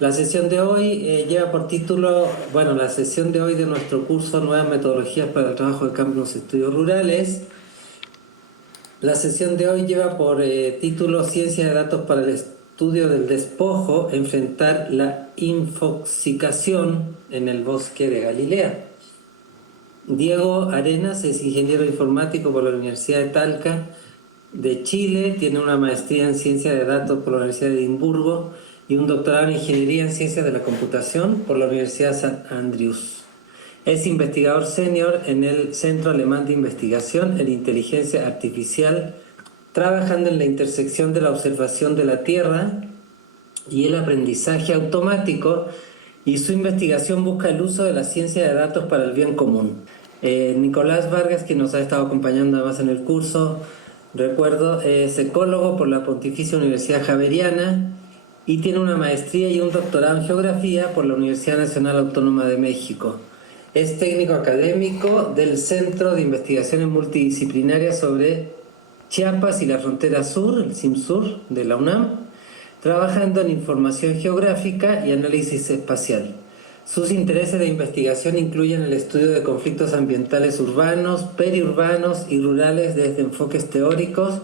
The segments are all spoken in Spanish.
La sesión de hoy lleva por título, la sesión de hoy de nuestro curso Nuevas Metodologías para el Trabajo de Campo en los Estudios Rurales. La sesión de hoy lleva por título Ciencia de Datos para el Estudio del Despojo, enfrentar la infoxicación en el bosque de Galilea. Diego Arenas es ingeniero informático por la Universidad de Talca de Chile, tiene una maestría en Ciencia de Datos por la Universidad de Edimburgo y un doctorado en Ingeniería en Ciencias de la Computación por la Universidad St. Andrews. Es investigador senior en el Centro Alemán de Investigación en Inteligencia Artificial, trabajando en la intersección de la observación de la Tierra y el aprendizaje automático, y su investigación busca el uso de la ciencia de datos para el bien común. Nicolás Vargas, que nos ha estado acompañando además en el curso, recuerdo, es ecólogo por la Pontificia Universidad Javeriana y tiene una maestría y un doctorado en geografía por la Universidad Nacional Autónoma de México. Es técnico académico del Centro de Investigaciones Multidisciplinarias sobre Chiapas y la Frontera Sur, el CIMSUR de la UNAM, trabajando en información geográfica y análisis espacial. Sus intereses de investigación incluyen el estudio de conflictos ambientales urbanos, periurbanos y rurales desde enfoques teóricos,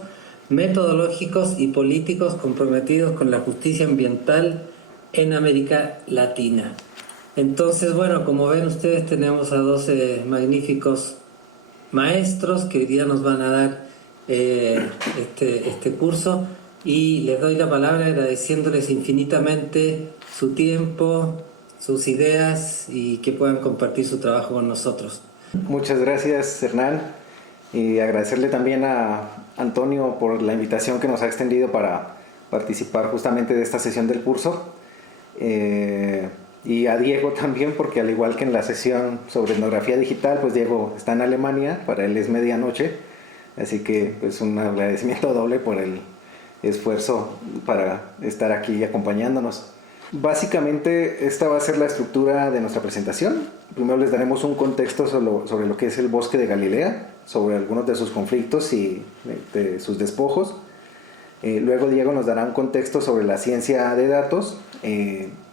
metodológicos y políticos comprometidos con la justicia ambiental en América Latina. Entonces, como ven ustedes, tenemos a 12 magníficos maestros que hoy día nos van a dar este curso, y les doy la palabra agradeciéndoles infinitamente su tiempo, sus ideas y que puedan compartir su trabajo con nosotros. Muchas gracias, Hernán, y agradecerle también a Antonio por la invitación que nos ha extendido para participar justamente de esta sesión del curso, y a Diego también, porque al igual que en la sesión sobre etnografía digital, pues Diego está en Alemania, para él es medianoche, así que pues un agradecimiento doble por el esfuerzo para estar aquí acompañándonos. Básicamente esta va a ser la estructura de nuestra presentación. Primero les daremos un contexto sobre lo que es el bosque de Galilea, sobre algunos de sus conflictos y de sus despojos. Luego Diego nos dará un contexto sobre la ciencia de datos.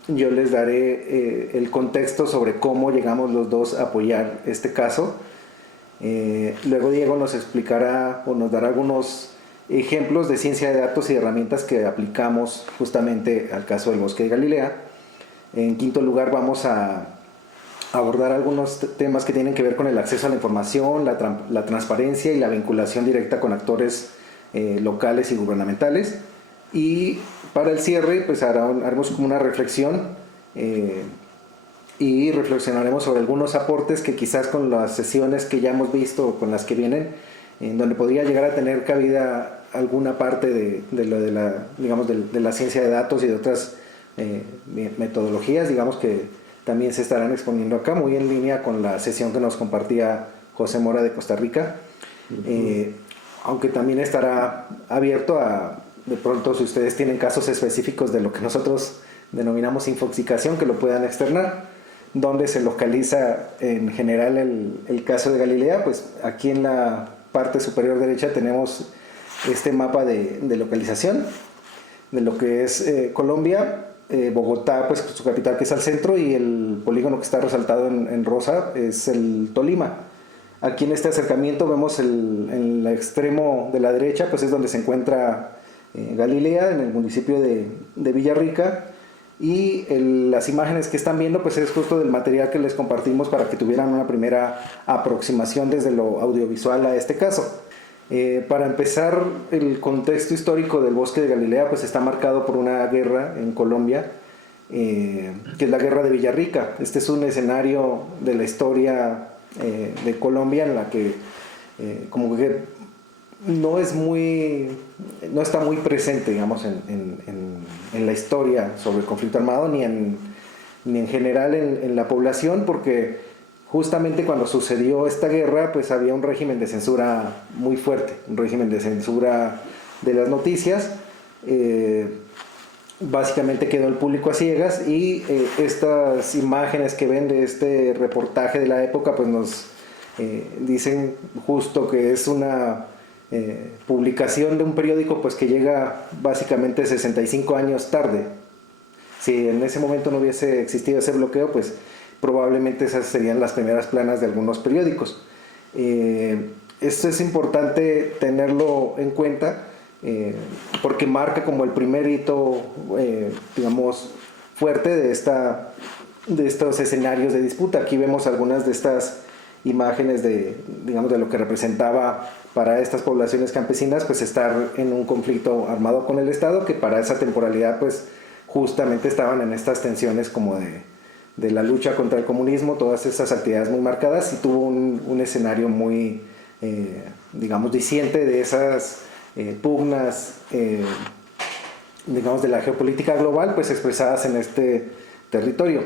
Yo les daré el contexto sobre cómo llegamos los dos a apoyar este caso. Luego Diego nos explicará o nos dará algunos ejemplos de ciencia de datos y herramientas que aplicamos justamente al caso del bosque de Galilea. En quinto lugar vamos a abordar algunos temas que tienen que ver con el acceso a la información, la transparencia y la vinculación directa con actores locales y gubernamentales. Y para el cierre pues haremos como una reflexión y reflexionaremos sobre algunos aportes que quizás con las sesiones que ya hemos visto o con las que vienen, en donde podría llegar a tener cabida alguna parte de la ciencia de datos y de otras metodologías, digamos, que también se estarán exponiendo acá, muy en línea con la sesión que nos compartía José Mora de Costa Rica. Aunque también estará abierto a, de pronto, si ustedes tienen casos específicos de lo que nosotros denominamos infoxicación, que lo puedan externar. ¿Dónde se localiza en general el caso de Galilea? Pues aquí en la parte superior derecha tenemos este mapa de localización de lo que es Colombia. Bogotá, pues su capital, que es al centro, y el polígono que está resaltado en rosa es el Tolima. Aquí en este acercamiento vemos en el extremo de la derecha, pues es donde se encuentra Galilea, en el municipio de Villarrica. Y las imágenes que están viendo pues es justo del material que les compartimos para que tuvieran una primera aproximación desde lo audiovisual a este caso. Para empezar, el contexto histórico del bosque de Galilea pues está marcado por una guerra en Colombia, que es la guerra de Villarrica. Este es un escenario de la historia de Colombia en la que como que no está muy presente, digamos, en la historia sobre el conflicto armado, ni en general en la población, porque justamente cuando sucedió esta guerra pues había un régimen de censura muy fuerte, un régimen de censura de las noticias. Básicamente quedó el público a ciegas, y estas imágenes que ven de este reportaje de la época pues nos dicen justo que es una publicación de un periódico pues que llega básicamente 65 años tarde. si en ese momento no hubiese existido ese bloqueo, pues probablemente esas serían las primeras planas de algunos periódicos. Esto es importante tenerlo en cuenta porque marca como el primer hito, digamos, fuerte de estos escenarios de disputa. Aquí vemos algunas de estas imágenes digamos, de lo que representaba para estas poblaciones campesinas, pues estar en un conflicto armado con el Estado, que para esa temporalidad pues justamente estaban en estas tensiones como de la lucha contra el comunismo, todas estas actividades muy marcadas, y tuvo un escenario muy, digamos, diciente de esas pugnas, digamos, de la geopolítica global, pues expresadas en este territorio.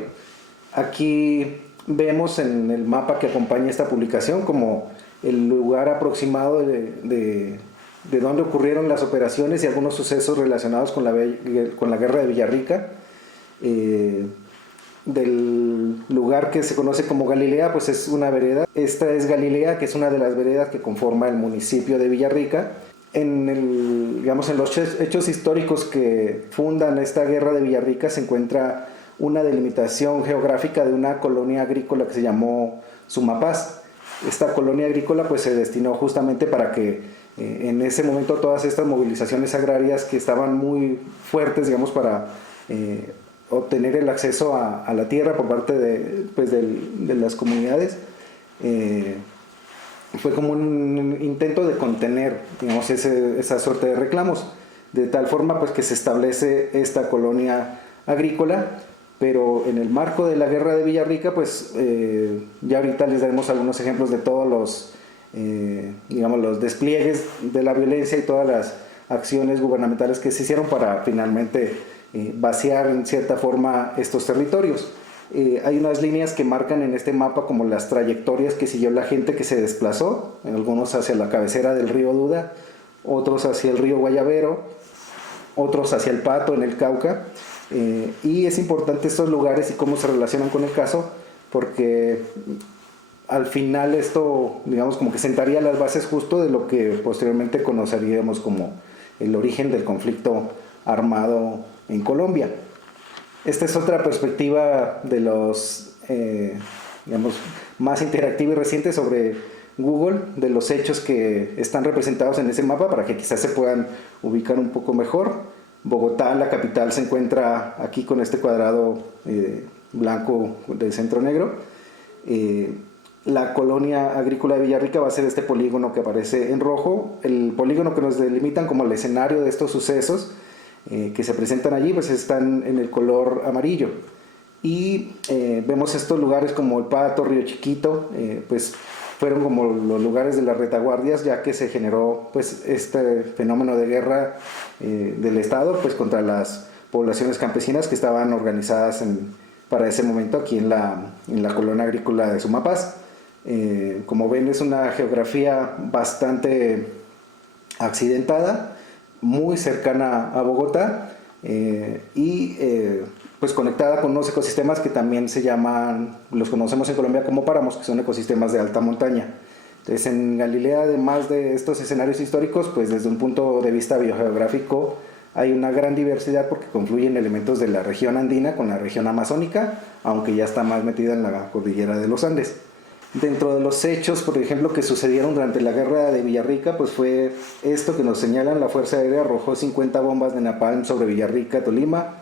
Aquí vemos en el mapa que acompaña esta publicación como el lugar aproximado de donde ocurrieron las operaciones y algunos sucesos relacionados con la guerra de Villarrica. Del lugar que se conoce como Galilea, pues es una vereda. Esta es Galilea, que es una de las veredas que conforma el municipio de Villarrica. Digamos, en los hechos históricos que fundan esta guerra de Villarrica se encuentra una delimitación geográfica de una colonia agrícola que se llamó Sumapaz. Esta colonia agrícola pues se destinó justamente para que en ese momento todas estas movilizaciones agrarias que estaban muy fuertes, digamos, para obtener el acceso a la tierra por parte de las comunidades, fue como un intento de contener, digamos, esa suerte de reclamos, de tal forma pues que se establece esta colonia agrícola. Pero en el marco de la guerra de Villarrica, pues ya ahorita les daremos algunos ejemplos de todos los, digamos, los despliegues de la violencia y todas las acciones gubernamentales que se hicieron para finalmente vaciar en cierta forma estos territorios. Hay unas líneas que marcan en este mapa como las trayectorias que siguió la gente que se desplazó, algunos hacia la cabecera del río Duda, otros hacia el río Guayabero, otros hacia el Pato en el Cauca. Y es importante estos lugares y cómo se relacionan con el caso, porque al final esto, digamos, como que sentaría las bases justo de lo que posteriormente conoceríamos como el origen del conflicto armado en Colombia. Esta es otra perspectiva de los, digamos, más interactiva y reciente sobre Google, de los hechos que están representados en ese mapa para que quizás se puedan ubicar un poco mejor. Bogotá, la capital, se encuentra aquí con este cuadrado blanco de centro negro. La colonia agrícola de Villarrica va a ser este polígono que aparece en rojo. El polígono que nos delimitan como el escenario de estos sucesos que se presentan allí, pues están en el color amarillo. Y vemos estos lugares como el Pato, Río Chiquito, pues fueron como los lugares de las retaguardias, ya que se generó pues este fenómeno de guerra del Estado pues contra las poblaciones campesinas que estaban organizadas para ese momento aquí en la colonia agrícola de Sumapaz. Como ven, es una geografía bastante accidentada, muy cercana a Bogotá y pues conectada con unos ecosistemas que también los conocemos en Colombia como páramos, que son ecosistemas de alta montaña. Entonces en Galilea, además de estos escenarios históricos, pues desde un punto de vista biogeográfico hay una gran diversidad porque confluyen elementos de la región andina con la región amazónica, aunque ya está más metida en la cordillera de los Andes. Dentro de los hechos, por ejemplo, que sucedieron durante la guerra de Villarrica, pues fue esto que nos señalan: la Fuerza Aérea arrojó 50 bombas de napalm sobre Villarrica, Tolima.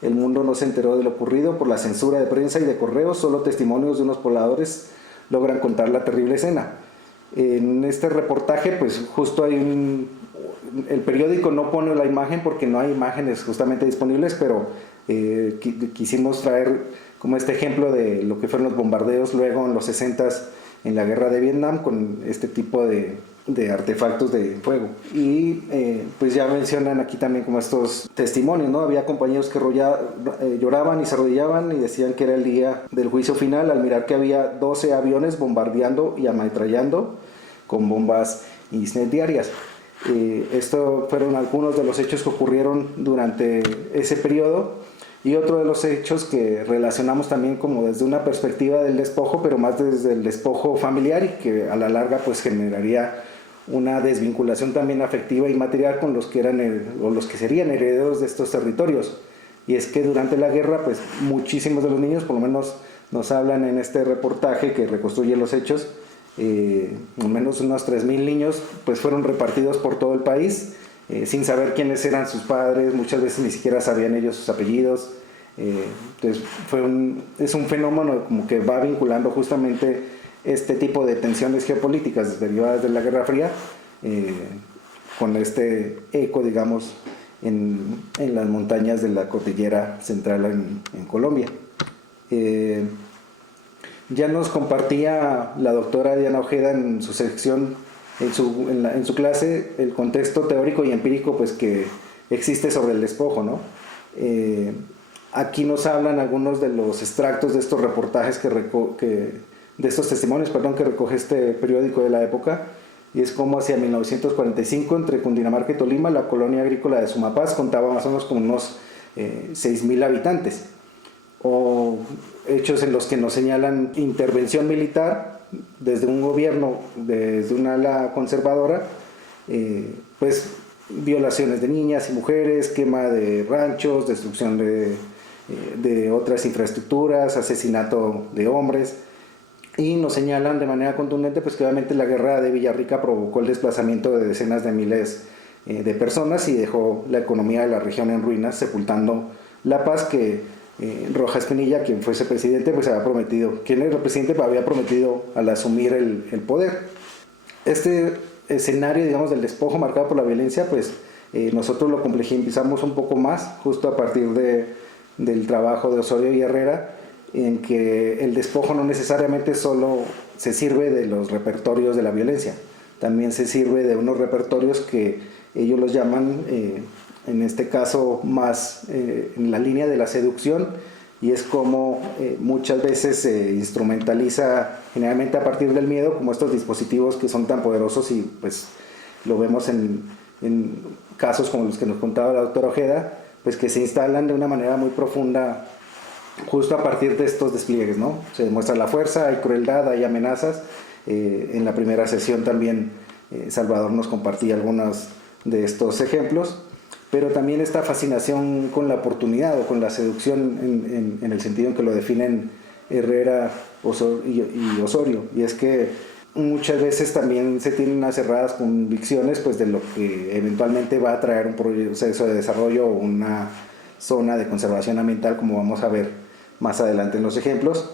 El mundo no se enteró de lo ocurrido por la censura de prensa y de correos, solo testimonios de unos pobladores logran contar la terrible escena. En este reportaje, pues justo el periódico no pone la imagen porque no hay imágenes justamente disponibles, pero quisimos traer como este ejemplo de lo que fueron los bombardeos luego en los 60s en la guerra de Vietnam con este tipo de artefactos de fuego. Y pues ya mencionan aquí también como estos testimonios, ¿no? Había compañeros que lloraban y se arrodillaban y decían que era el día del juicio final al mirar que había 12 aviones bombardeando y ametrallando con bombas incendiarias. Estos fueron algunos de los hechos que ocurrieron durante ese periodo. Y otro de los hechos que relacionamos también como desde una perspectiva del despojo, pero más desde el despojo familiar, y que a la larga pues generaría una desvinculación también afectiva y material con los que serían herederos de estos territorios. y es que durante la guerra pues muchísimos de los niños, por lo menos nos hablan en este reportaje que reconstruye los hechos, al menos unos 3,000 niños pues fueron repartidos por todo el país, sin saber quiénes eran sus padres, muchas veces ni siquiera sabían ellos sus apellidos. Entonces es un fenómeno como que va vinculando justamente este tipo de tensiones geopolíticas derivadas de la Guerra Fría, con este eco, digamos, en las montañas de la cordillera central en Colombia. Ya nos compartía la doctora Diana Ojeda en su sección, en su clase, el contexto teórico y empírico pues, que existe sobre el despojo, ¿no? Aquí nos hablan algunos de los extractos de estos reportajes de estos testimonios, que recoge este periódico de la época, y es como hacia 1945 entre Cundinamarca y Tolima la colonia agrícola de Sumapaz contaba más o menos con unos 6,000 habitantes, o hechos en los que nos señalan intervención militar desde un gobierno, desde una ala conservadora, pues violaciones de niñas y mujeres, quema de ranchos, destrucción de otras infraestructuras, asesinato de hombres, y nos señalan de manera contundente pues que obviamente la guerra de Villarrica provocó el desplazamiento de decenas de miles de personas y dejó la economía de la región en ruinas, sepultando la paz que Rojas Pinilla, quien fuese presidente, pues había prometido, quien era el presidente había prometido al asumir el poder. Este escenario, digamos, del despojo marcado por la violencia, pues nosotros lo complejizamos un poco más, justo a partir del trabajo de Osorio y Herrera, en que el despojo no necesariamente solo se sirve de los repertorios de la violencia, también se sirve de unos repertorios que ellos los llaman, en este caso más en la línea de la seducción, y es como muchas veces se instrumentaliza generalmente a partir del miedo, como estos dispositivos que son tan poderosos, y pues lo vemos en casos como los que nos contaba la doctora Ojeda, pues que se instalan de una manera muy profunda justo a partir de estos despliegues, ¿no? Se demuestra la fuerza, hay crueldad, hay amenazas. En la primera sesión también Salvador nos compartía algunos de estos ejemplos, pero también esta fascinación con la oportunidad o con la seducción en el sentido en que lo definen Herrera y Osorio, y es que muchas veces también se tienen unas cerradas convicciones pues, de lo que eventualmente va a traer un proceso de desarrollo o una zona de conservación ambiental, como vamos a ver más adelante en los ejemplos,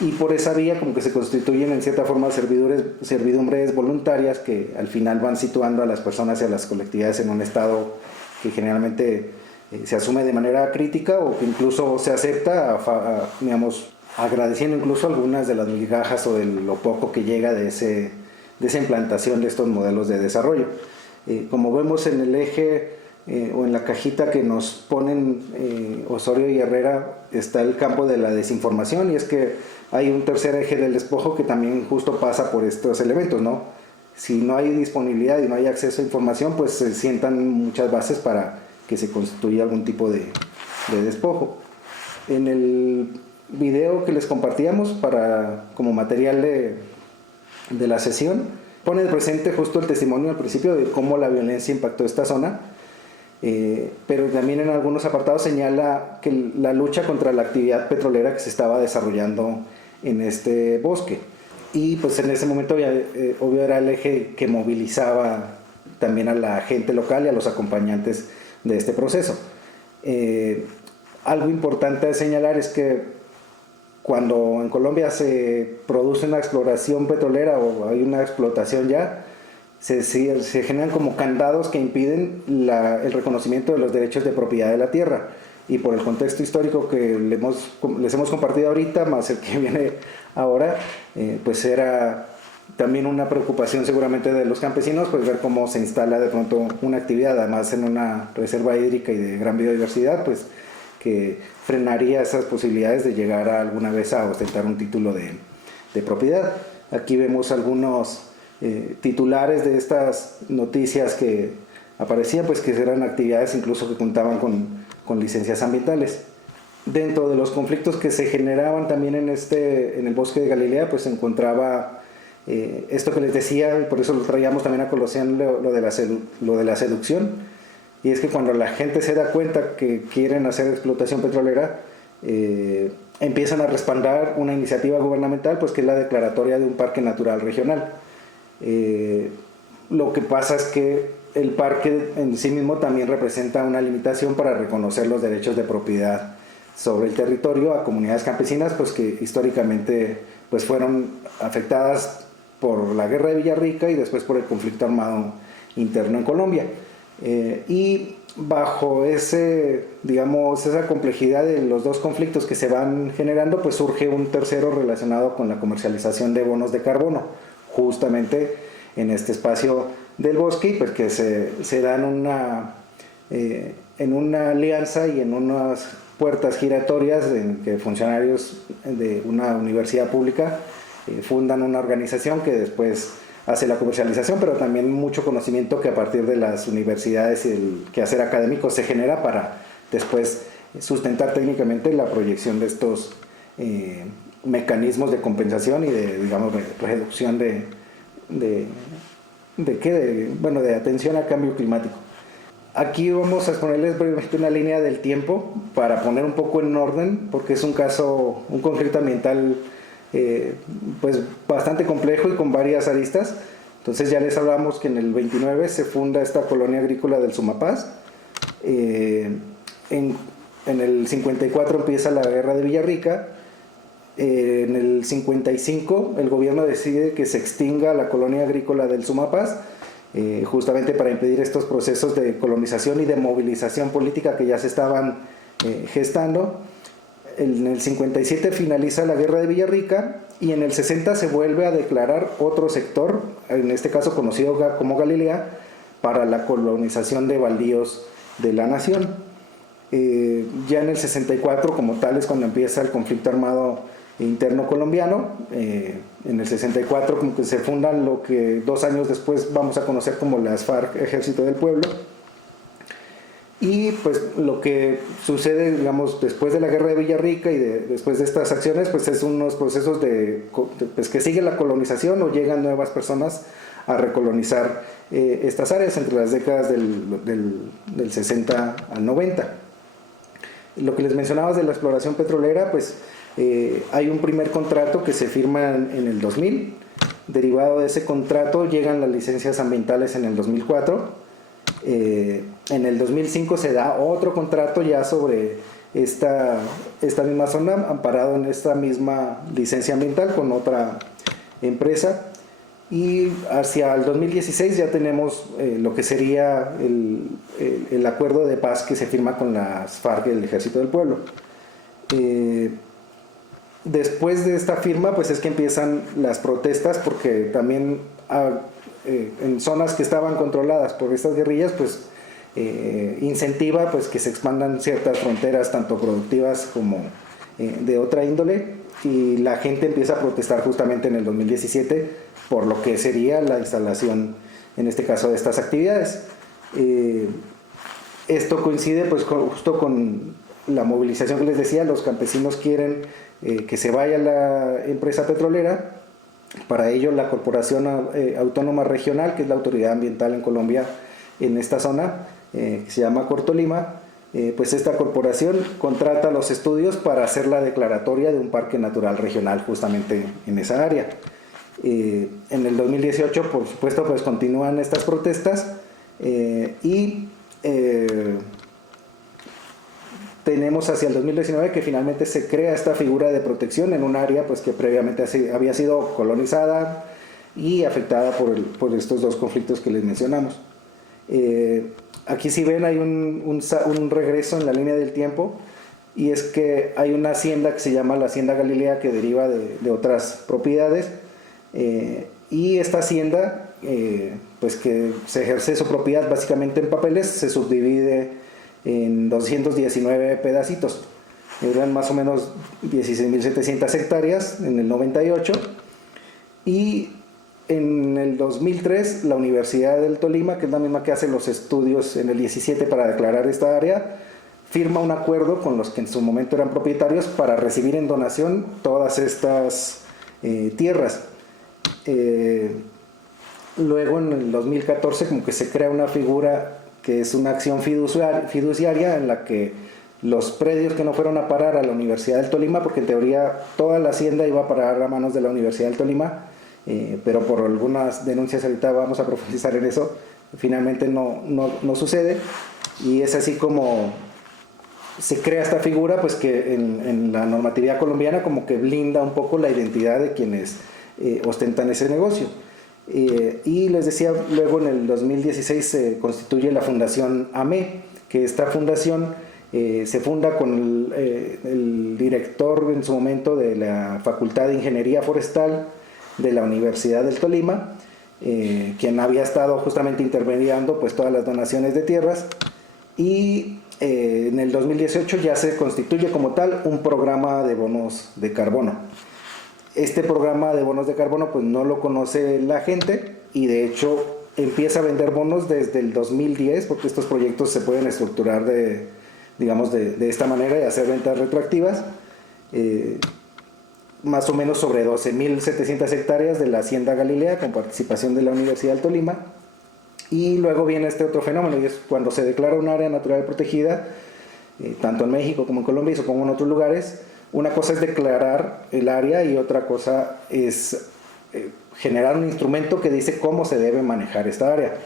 y por esa vía como que se constituyen en cierta forma servidumbres voluntarias que al final van situando a las personas y a las colectividades en un estado que generalmente se asume de manera crítica o que incluso se acepta, digamos, agradeciendo incluso algunas de las migajas o de lo poco que llega de esa implantación de estos modelos de desarrollo. Como vemos en el eje o en la cajita que nos ponen Osorio y Herrera, está el campo de la desinformación, y es que hay un tercer eje del despojo que también justo pasa por estos elementos, ¿no? Si no hay disponibilidad y no hay acceso a información, pues se sientan muchas bases para que se constituya algún tipo de despojo. En el video que les compartíamos como material de la sesión, pone de presente justo el testimonio al principio de cómo la violencia impactó esta zona, pero también en algunos apartados señala que la lucha contra la actividad petrolera que se estaba desarrollando en este bosque, y pues en ese momento obvio era el eje que movilizaba también a la gente local y a los acompañantes de este proceso. Algo importante a señalar es que cuando en Colombia se produce una exploración petrolera o hay una explotación ya, se generan como candados que impiden el reconocimiento de los derechos de propiedad de la tierra, y por el contexto histórico que les hemos compartido ahorita, más el que viene ahora, pues era también una preocupación seguramente de los campesinos, pues ver cómo se instala de pronto una actividad, además en una reserva hídrica y de gran biodiversidad, pues que frenaría esas posibilidades de llegar alguna vez a ostentar un título de propiedad. Aquí vemos algunos titulares de estas noticias que aparecían, pues que eran actividades incluso que contaban con licencias ambientales. Dentro de los conflictos que se generaban también en el bosque de Galilea, pues se encontraba esto que les decía, y por eso lo traíamos también a colación, lo de la seducción, y es que cuando la gente se da cuenta que quieren hacer explotación petrolera, empiezan a respaldar una iniciativa gubernamental, pues que es la declaratoria de un parque natural regional. Lo que pasa es que el parque en sí mismo también representa una limitación para reconocer los derechos de propiedad sobre el territorio a comunidades campesinas, pues que históricamente pues fueron afectadas por la guerra de Villarrica y después por el conflicto armado interno en Colombia. Y bajo esa complejidad de los dos conflictos que se van generando, pues surge un tercero relacionado con la comercialización de bonos de carbono, justamente en este espacio del bosque, pues que se dan en una alianza y en unas puertas giratorias en que funcionarios de una universidad pública fundan una organización que después hace la comercialización, pero también mucho conocimiento que a partir de las universidades y el quehacer académico se genera para después sustentar técnicamente la proyección de estos mecanismos de compensación y de reducción de atención al cambio climático. Aquí vamos a exponerles brevemente una línea del tiempo para poner un poco en orden, porque es un conflicto ambiental pues bastante complejo y con varias aristas. Entonces ya les hablamos que en el 29 se funda esta colonia agrícola del Sumapaz. En el 54 empieza la guerra de Villarrica. En el 55 el gobierno decide que se extinga la colonia agrícola del Sumapaz, justamente para impedir estos procesos de colonización y de movilización política que ya se estaban gestando. En el 57 finaliza la guerra de Villarrica y en el 60 se vuelve a declarar otro sector, en este caso conocido como Galilea, para la colonización de baldíos de la nación. Ya en el 64 como tal es cuando empieza el conflicto armado interno colombiano. En el 64 como que se fundan lo que 2 años después vamos a conocer como las FARC, Ejército del Pueblo. Y pues lo que sucede, digamos, después de la guerra de Villarrica y después de estas acciones, pues es unos procesos pues que sigue la colonización o llegan nuevas personas a recolonizar estas áreas entre las décadas del 60 al 90. Lo que les mencionabas de la exploración petrolera, pues hay un primer contrato que se firma en el 2000. Derivado de ese contrato llegan las licencias ambientales en el 2004. En el 2005 se da otro contrato ya sobre esta misma zona, amparado en esta misma licencia ambiental con otra empresa, y hacia el 2016 ya tenemos lo que sería el acuerdo de paz que se firma con las FARC y el Ejército del Pueblo. Después de esta firma pues es que empiezan las protestas, porque también en zonas que estaban controladas por estas guerrillas pues incentiva pues que se expandan ciertas fronteras tanto productivas como de otra índole, y la gente empieza a protestar justamente en el 2017 por lo que sería la instalación en este caso de estas actividades. Esto coincide pues justo con la movilización que les decía. Los campesinos quieren que se vaya la empresa petrolera. Para ello la Corporación Autónoma Regional, que es la autoridad ambiental en Colombia en esta zona, que se llama Cortolima, pues esta corporación contrata los estudios para hacer la declaratoria de un parque natural regional justamente en esa área. En el 2018 por supuesto pues continúan estas protestas y tenemos hacia el 2019 que finalmente se crea esta figura de protección en un área pues que previamente había sido colonizada y afectada por estos dos conflictos que les mencionamos. Aquí si ven hay un regreso en la línea del tiempo, y es que hay una hacienda que se llama la Hacienda Galilea, que deriva de otras propiedades, y esta hacienda pues que se ejerce su propiedad básicamente en papeles, se subdivide en 219 pedacitos. Eran más o menos 16.700 hectáreas en el 98, y en el 2003 la Universidad del Tolima, que es la misma que hace los estudios en el 17 para declarar esta área, firma un acuerdo con los que en su momento eran propietarios para recibir en donación todas estas tierras. Luego en el 2014 como que se crea una figura que es una acción fiduciaria en la que los predios que no fueron a parar a la Universidad del Tolima, porque en teoría toda la hacienda iba a parar a manos de la Universidad del Tolima, pero por algunas denuncias, ahorita vamos a profundizar en eso, finalmente no sucede, y es así como se crea esta figura, pues que en la normatividad colombiana como que blinda un poco la identidad de quienes ostentan ese negocio. Y les decía, luego en el 2016 se constituye la Fundación AME, que esta fundación se funda con el director en su momento de la Facultad de Ingeniería Forestal de la Universidad del Tolima, quien había estado justamente intermediando pues todas las donaciones de tierras, y en el 2018 ya se constituye como tal un programa de bonos de carbono. Este programa de bonos de carbono pues no lo conoce la gente, y de hecho empieza a vender bonos desde el 2010, porque estos proyectos se pueden estructurar de esta manera y hacer ventas retroactivas, más o menos sobre 12.700 hectáreas de la Hacienda Galilea con participación de la Universidad del Tolima. Y luego viene este otro fenómeno, y es cuando se declara un área natural protegida, tanto en México como en Colombia y supongo en otros lugares. Una cosa es declarar el área y otra cosa es generar un instrumento que dice cómo se debe manejar esta área.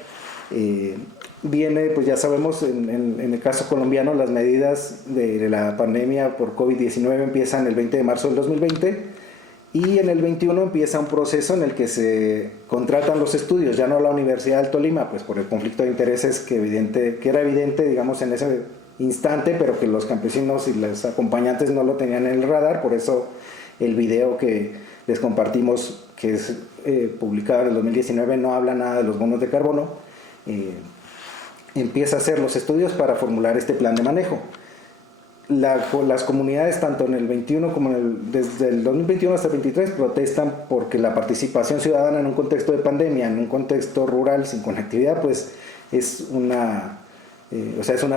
Viene, pues ya sabemos, en el caso colombiano, las medidas de la pandemia por COVID-19 empiezan el 20 de marzo del 2020, y en el 21 empieza un proceso en el que se contratan los estudios, ya no la Universidad del Tolima, pues por el conflicto de intereses que era evidente, digamos, en ese instante, pero que los campesinos y los acompañantes no lo tenían en el radar. Por eso el video que les compartimos, que es publicado en el 2019, no habla nada de los bonos de carbono. Empieza a hacer los estudios para formular este plan de manejo. Las comunidades, tanto en el 21 como desde el 2021 hasta el 23, protestan porque la participación ciudadana en un contexto de pandemia, en un contexto rural sin conectividad, pues es una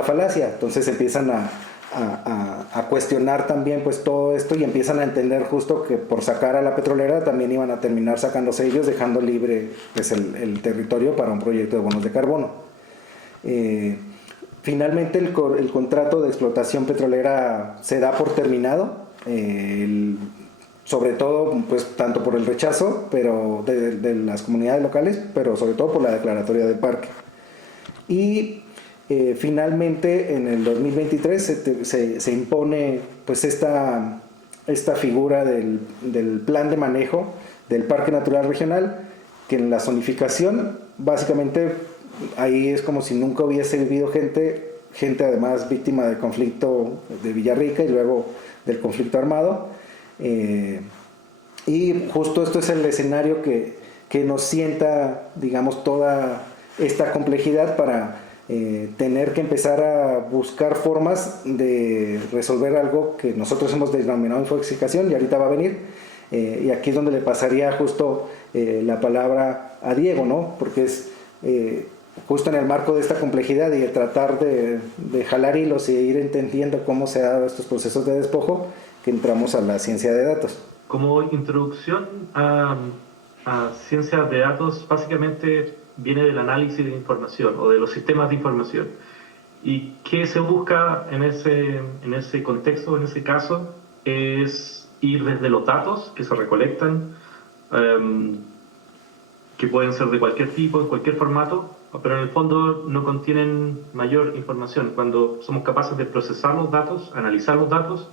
falacia. Entonces empiezan a cuestionar también pues todo esto, y empiezan a entender justo que por sacar a la petrolera también iban a terminar sacándose ellos, dejando libre pues el territorio para un proyecto de bonos de carbono. Finalmente el contrato de explotación petrolera se da por terminado, sobre todo pues tanto por el rechazo pero de las comunidades locales, pero sobre todo por la declaratoria de parque. Y finalmente en el 2023 se impone pues esta figura del plan de manejo del Parque Natural Regional, que en la zonificación básicamente ahí es como si nunca hubiese vivido gente además víctima del conflicto de Villarrica y luego del conflicto armado, y justo esto es el escenario que nos sienta, digamos, toda esta complejidad para tener que empezar a buscar formas de resolver algo que nosotros hemos denominado infoxicación, y ahorita va a venir, y aquí es donde le pasaría justo la palabra a Diego, ¿no? Porque es justo en el marco de esta complejidad y de tratar de jalar hilos y ir entendiendo cómo se dan estos procesos de despojo, que entramos a la ciencia de datos. Como introducción a ciencia de datos, básicamente viene del análisis de información o de los sistemas de información. ¿Y qué se busca en ese contexto, en ese caso? Es ir desde los datos que se recolectan, que pueden ser de cualquier tipo, en cualquier formato, pero en el fondo no contienen mayor información. Cuando somos capaces de procesar los datos, analizar los datos,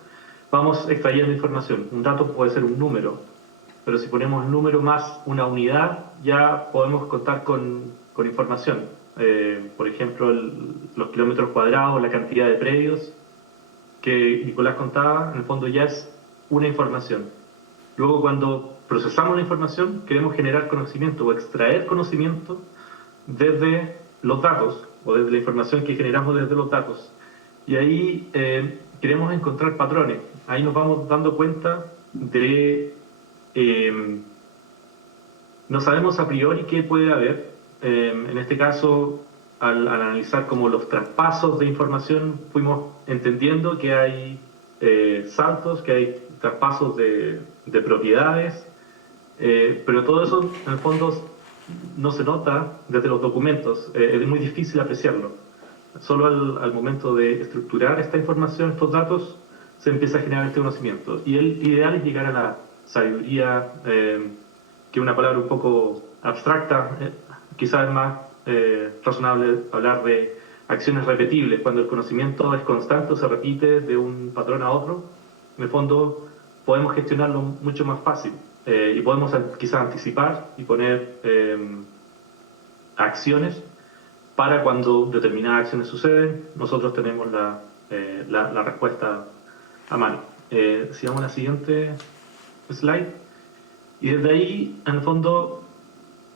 vamos extrayendo información. Un dato puede ser un número, pero si ponemos número más una unidad, ya podemos contar con información. Por ejemplo, los kilómetros cuadrados, la cantidad de predios que Nicolás contaba, en el fondo ya es una información. Luego, cuando procesamos la información, queremos generar conocimiento o extraer conocimiento desde los datos o desde la información que generamos desde los datos. Y ahí queremos encontrar patrones. Ahí nos vamos dando cuenta de... no sabemos a priori qué puede haber. En este caso, al analizar como los traspasos de información, fuimos entendiendo que hay saltos, que hay traspasos de propiedades, pero todo eso en el fondo no se nota desde los documentos, es muy difícil apreciarlo. solo al momento de estructurar esta información, estos datos, se empieza a generar este conocimiento. Y el ideal es llegar a la sabiduría, que es una palabra un poco abstracta, quizás es más razonable hablar de acciones repetibles. Cuando el conocimiento es constante o se repite de un patrón a otro, en el fondo podemos gestionarlo mucho más fácil, y podemos quizás anticipar y poner acciones para cuando determinadas acciones suceden, nosotros tenemos la respuesta a mano. Sigamos a la siguiente slide. Y desde ahí, en el fondo,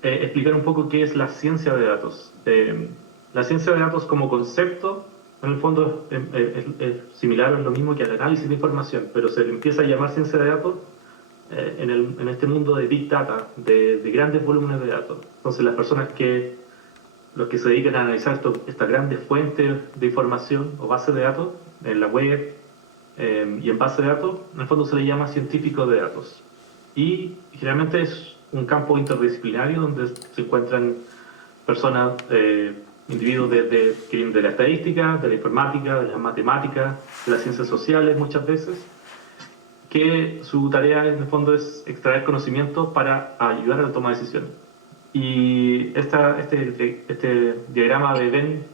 explicar un poco qué es la ciencia de datos. La ciencia de datos como concepto, en el fondo, es similar o es lo mismo que al análisis de información, pero se le empieza a llamar ciencia de datos en este mundo de Big Data, de grandes volúmenes de datos. Entonces, los que se dedican a analizar estas grandes fuentes de información o bases de datos en la web y en base de datos, en el fondo se le llama científico de datos. Y generalmente es un campo interdisciplinario donde se encuentran personas, individuos que vienen de la estadística, de la informática, de las matemáticas, de las ciencias sociales muchas veces, que su tarea en el fondo es extraer conocimiento para ayudar a la toma de decisiones. Y este diagrama de Venn,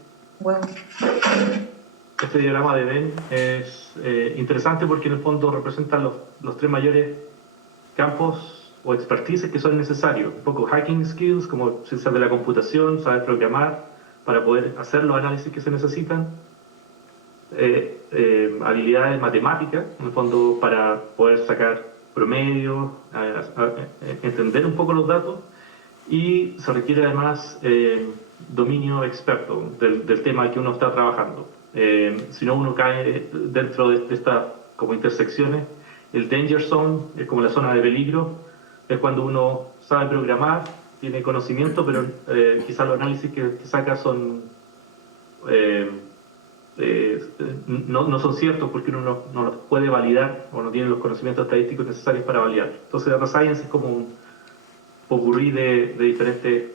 este diagrama de Venn es interesante porque en el fondo representa los tres mayores campos o expertices que son necesarios. Un poco hacking skills, como ciencias de la computación, saber programar para poder hacer los análisis que se necesitan. Habilidades matemáticas, en el fondo para poder sacar promedios, entender un poco los datos. Y se requiere además dominio experto del tema que uno está trabajando. Si no, uno cae dentro de estas como intersecciones. El danger zone es como la zona de peligro, es cuando uno sabe programar, tiene conocimiento, pero quizás los análisis que saca son no son ciertos porque uno no los puede validar o no tiene los conocimientos estadísticos necesarios para validar. Entonces Data Science es como un popurrí de diferentes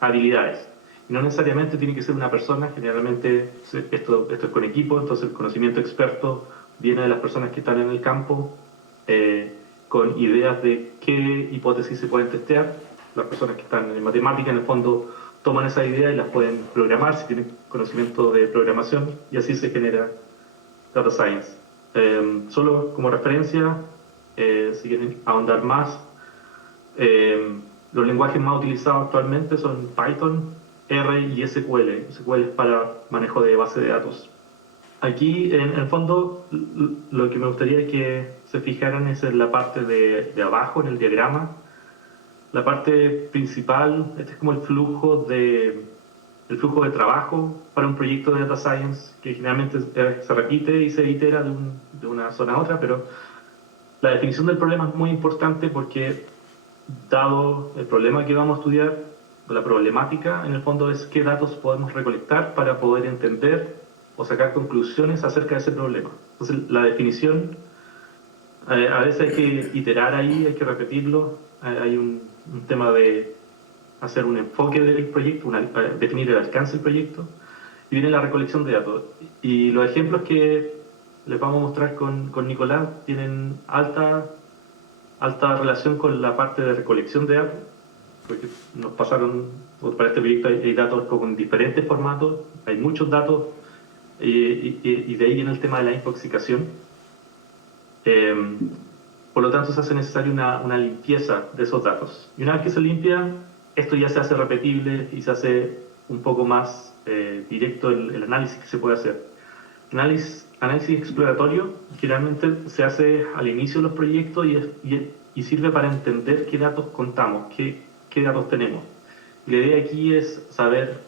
habilidades. Y no necesariamente tiene que ser una persona, generalmente esto es con equipo, entonces el conocimiento experto viene de las personas que están en el campo, con ideas de qué hipótesis se pueden testear. Las personas que están en matemática, en el fondo, toman esa idea y las pueden programar si tienen conocimiento de programación, y así se genera Data Science. Solo como referencia, si quieren ahondar más, los lenguajes más utilizados actualmente son Python, R y SQL. SQL es para manejo de base de datos. Aquí, en el fondo, lo que me gustaría que se fijaran es en la parte de abajo, en el diagrama. La parte principal, este es como el flujo de trabajo para un proyecto de Data Science, que generalmente se repite y se itera de una zona a otra, pero la definición del problema es muy importante porque, dado el problema que vamos a estudiar, la problemática, en el fondo, es qué datos podemos recolectar para poder entender o sacar conclusiones acerca de ese problema. Entonces, la definición, a veces hay que iterar ahí, hay que repetirlo, hay un tema de hacer un enfoque del proyecto, definir el alcance del proyecto, y viene la recolección de datos. Y los ejemplos que les vamos a mostrar con Nicolás tienen alta relación con la parte de recolección de datos, porque nos pasaron, para este proyecto hay datos con diferentes formatos, hay muchos datos, y de ahí viene el tema de la infoxicación. Por lo tanto, se hace necesaria una limpieza de esos datos. Y una vez que se limpia, esto ya se hace repetible y se hace un poco más directo el análisis que se puede hacer. Análisis exploratorio generalmente se hace al inicio de los proyectos y sirve para entender qué datos contamos, qué datos tenemos. Y la idea aquí es saber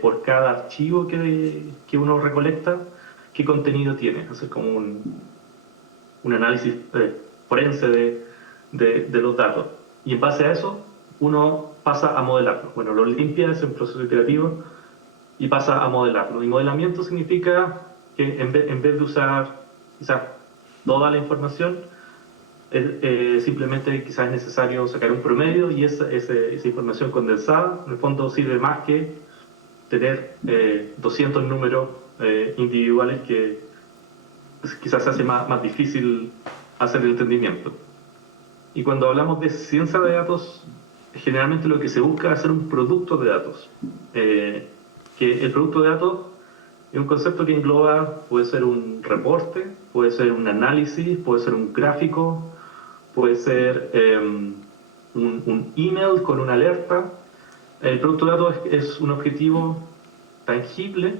por cada archivo que uno recolecta qué contenido tiene. Hacer como un análisis forense de los datos. Y en base a eso, uno pasa a modelarlo. Bueno, lo limpia, es un proceso iterativo, y pasa a modelarlo. Y modelamiento significa que en vez de usar quizás toda la información, simplemente quizás es necesario sacar un promedio, y esa información condensada, en el fondo, sirve más que tener 200 números individuales que pues, quizás se hace más difícil hacer el entendimiento. Y cuando hablamos de ciencia de datos, generalmente lo que se busca es hacer un producto de datos. Que el producto de datos es un concepto que engloba, puede ser un reporte, puede ser un análisis, puede ser un gráfico, puede ser un email con una alerta. El producto de datos es un objetivo tangible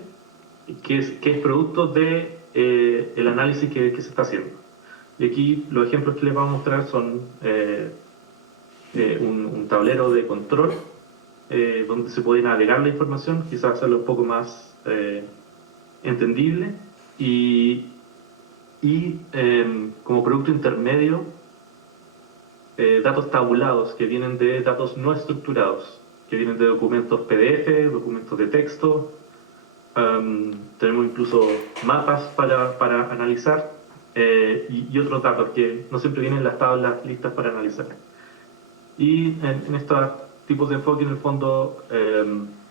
que es producto de el análisis que se está haciendo. Y aquí los ejemplos que les vamos a mostrar son un tablero de control donde se puede navegar la información, quizás hacerlo un poco más entendible y como producto intermedio datos tabulados que vienen de datos no estructurados, que vienen de documentos PDF, documentos de texto. Tenemos incluso mapas para analizar y otros datos que no siempre vienen en las tablas listas para analizar. Y en estos tipos de enfoque, en el fondo,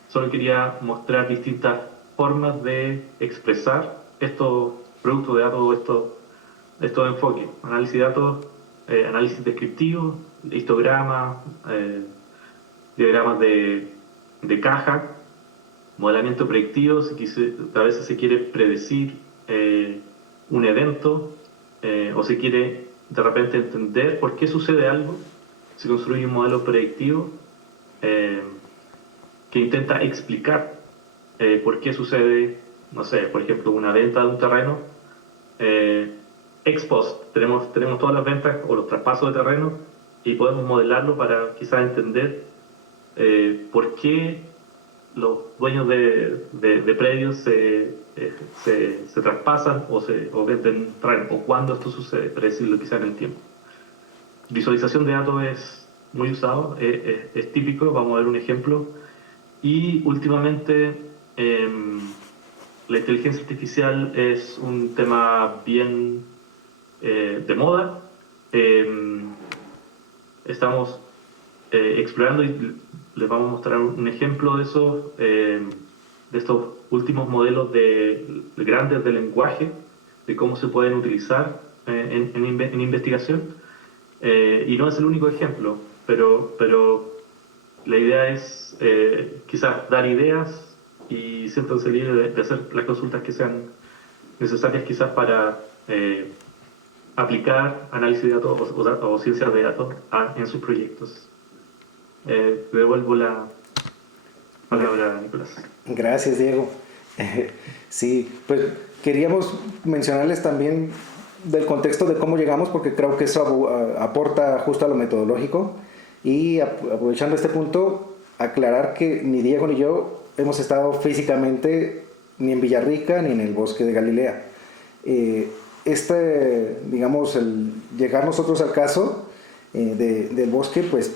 solo quería mostrar distintas formas de expresar estos productos de datos, estos enfoques. Análisis de datos, análisis descriptivo, histogramas, diagramas de caja, modelamiento predictivo, a veces se quiere predecir un evento o se quiere de repente entender por qué sucede algo. Se construye un modelo predictivo que intenta explicar por qué sucede, no sé, por ejemplo, una venta de un terreno. Ex post, tenemos todas las ventas o los traspasos de terreno y podemos modelarlo para quizás entender por qué los dueños de predios se traspasan o venden terreno, o cuándo esto sucede, predecirlo quizás en el tiempo. Visualización de datos es muy usado, es típico, vamos a ver un ejemplo. Y últimamente la inteligencia artificial es un tema bien de moda. Estamos explorando y les vamos a mostrar un ejemplo de eso, de estos últimos modelos grandes de lenguaje, de cómo se pueden utilizar en investigación. Y no es el único ejemplo, pero la idea es quizás dar ideas y siéntanse libres de hacer las consultas que sean necesarias quizás para aplicar análisis de datos o ciencias de datos en sus proyectos. Devuelvo la palabra a Nicolás. Gracias, Diego. Sí, pues queríamos mencionarles también del contexto de cómo llegamos, porque creo que eso aporta justo a lo metodológico. Y aprovechando este punto, aclarar que ni Diego ni yo hemos estado físicamente ni en Villarrica ni en el bosque de Galilea. Digamos, el llegar nosotros al caso del bosque, pues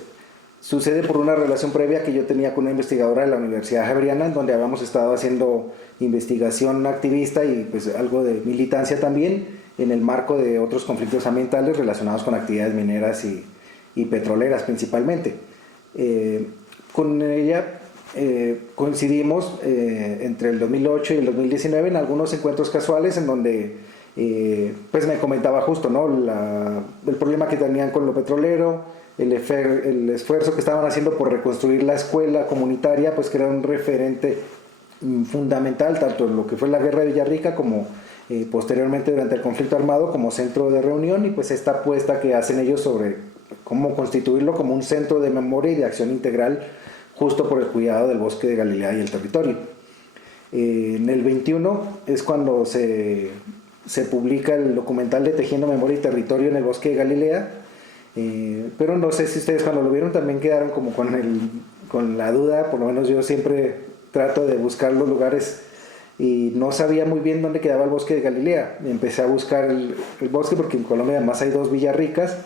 sucede por una relación previa que yo tenía con una investigadora de la Universidad Javeriana, en donde habíamos estado haciendo investigación activista y pues algo de militancia también en el marco de otros conflictos ambientales relacionados con actividades mineras y petroleras principalmente. Con ella coincidimos entre el 2008 y el 2019 en algunos encuentros casuales en donde pues me comentaba justo, ¿no? El problema que tenían con lo petrolero, el esfuerzo que estaban haciendo por reconstruir la escuela comunitaria, pues que era un referente fundamental tanto en lo que fue la guerra de Villarrica como posteriormente durante el conflicto armado como centro de reunión, y pues esta apuesta que hacen ellos sobre cómo constituirlo como un centro de memoria y de acción integral justo por el cuidado del bosque de Galilea y el territorio. En el 21 es cuando se publica el documental de Tejiendo Memoria y Territorio en el bosque de Galilea, pero no sé si ustedes cuando lo vieron también quedaron como con la duda. Por lo menos yo siempre trato de buscar los lugares y no sabía muy bien dónde quedaba el bosque de Galilea. Empecé a buscar el bosque porque en Colombia además hay 2 Villarricas,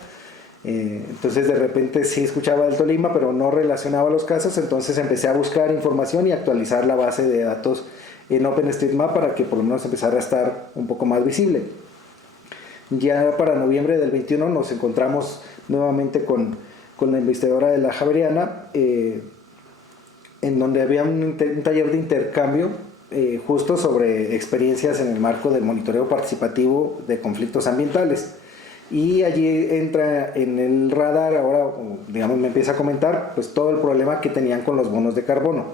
entonces de repente sí escuchaba del Tolima pero no relacionaba los casos, entonces empecé a buscar información y actualizar la base de datos en OpenStreetMap para que por lo menos empezara a estar un poco más visible. Ya para noviembre del 21 nos encontramos nuevamente con la investigadora de la Javeriana, en donde había un taller de intercambio justo sobre experiencias en el marco del monitoreo participativo de conflictos ambientales. Y allí entra en el radar ahora, digamos, me empieza a comentar pues todo el problema que tenían con los bonos de carbono,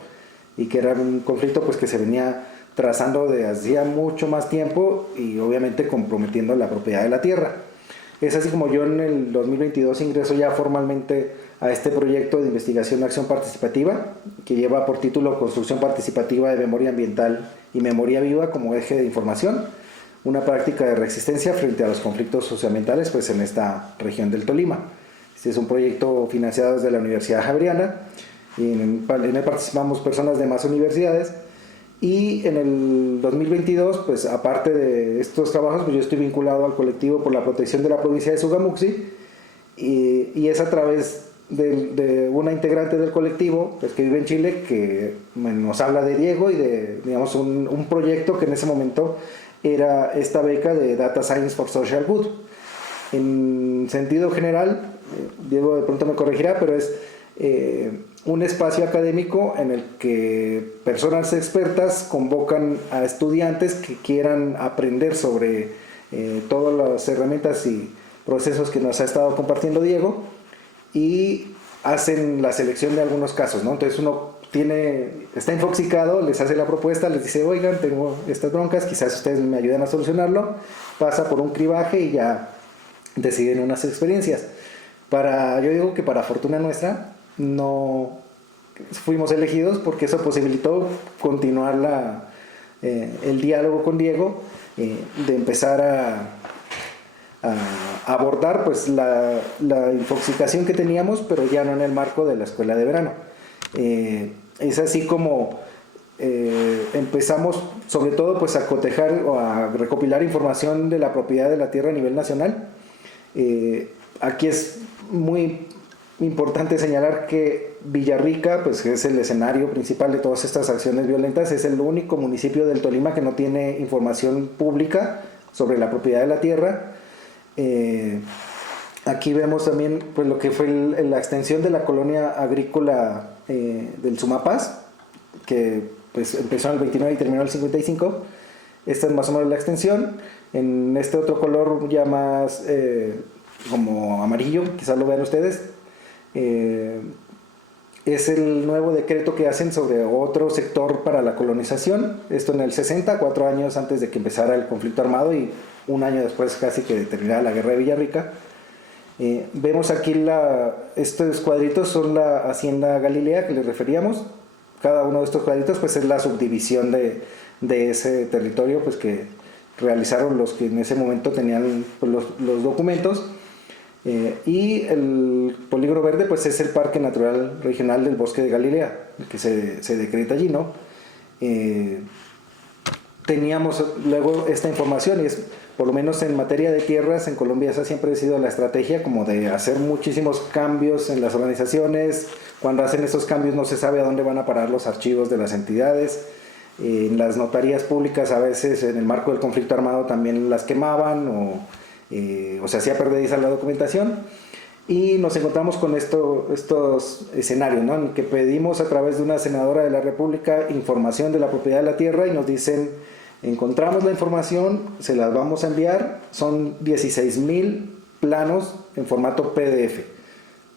y que era un conflicto pues que se venía trazando de hacía mucho más tiempo y obviamente comprometiendo la propiedad de la tierra. Es así como yo en el 2022 ingreso ya formalmente a este proyecto de investigación de acción participativa, que lleva por título Construcción Participativa de Memoria Ambiental y Memoria Viva como eje de información, una práctica de resistencia frente a los conflictos socioambientales pues en esta región del Tolima. Este es un proyecto financiado desde la Universidad Javeriana, y en él participamos personas de más universidades. Y en el 2022, pues aparte de estos trabajos, pues yo estoy vinculado al colectivo por la protección de la provincia de Sogamuxi, y es a través de una integrante del colectivo pues, que vive en Chile, que nos habla de Diego y de, digamos, un proyecto que en ese momento era esta beca de Data Science for Social Good. En sentido general, Diego de pronto me corregirá, pero es un espacio académico en el que personas expertas convocan a estudiantes que quieran aprender sobre todas las herramientas y procesos que nos ha estado compartiendo Diego, y hacen la selección de algunos casos, ¿no? Entonces uno está infoxicado, les hace la propuesta, les dice, oigan, tengo estas broncas, quizás ustedes me ayuden a solucionarlo, pasa por un cribaje y ya deciden unas experiencias. Yo digo que para fortuna nuestra no fuimos elegidos, porque eso posibilitó continuar el diálogo con Diego, de empezar a abordar pues la infoxicación que teníamos, pero ya no en el marco de la escuela de verano. Es así como empezamos sobre todo pues a cotejar o a recopilar información de la propiedad de la tierra a nivel nacional. Aquí es muy importante señalar que Villarrica, pues que es el escenario principal de todas estas acciones violentas, es el único municipio del Tolima que no tiene información pública sobre la propiedad de la tierra. Aquí vemos también pues, lo que fue la extensión de la colonia agrícola del Sumapaz, que pues, empezó en el 29 y terminó en el 55. Esta es más o menos la extensión. En este otro color ya más como amarillo, quizás lo vean ustedes, es el nuevo decreto que hacen sobre otro sector para la colonización. Esto en el 60, 4 años antes de que empezara el conflicto armado y un año después casi que terminara la guerra de Villarrica. Vemos aquí estos cuadritos son la hacienda Galilea que les referíamos. Cada uno de estos cuadritos pues es la subdivisión de ese territorio pues que realizaron los que en ese momento tenían pues, los documentos. Y el polígono verde pues es el Parque Natural Regional del Bosque de Galilea, que se decreta allí, ¿no? Teníamos luego esta información, y es, por lo menos en materia de tierras, en Colombia esa siempre ha sido la estrategia, como de hacer muchísimos cambios en las organizaciones. Cuando hacen esos cambios no se sabe a dónde van a parar los archivos de las entidades. En las notarías públicas a veces en el marco del conflicto armado también las quemaban o se hacía perdediza la documentación, y nos encontramos con estos escenarios, ¿no? En que pedimos a través de una senadora de la República información de la propiedad de la tierra y nos dicen, encontramos la información, se las vamos a enviar, son 16,000 planos en formato PDF.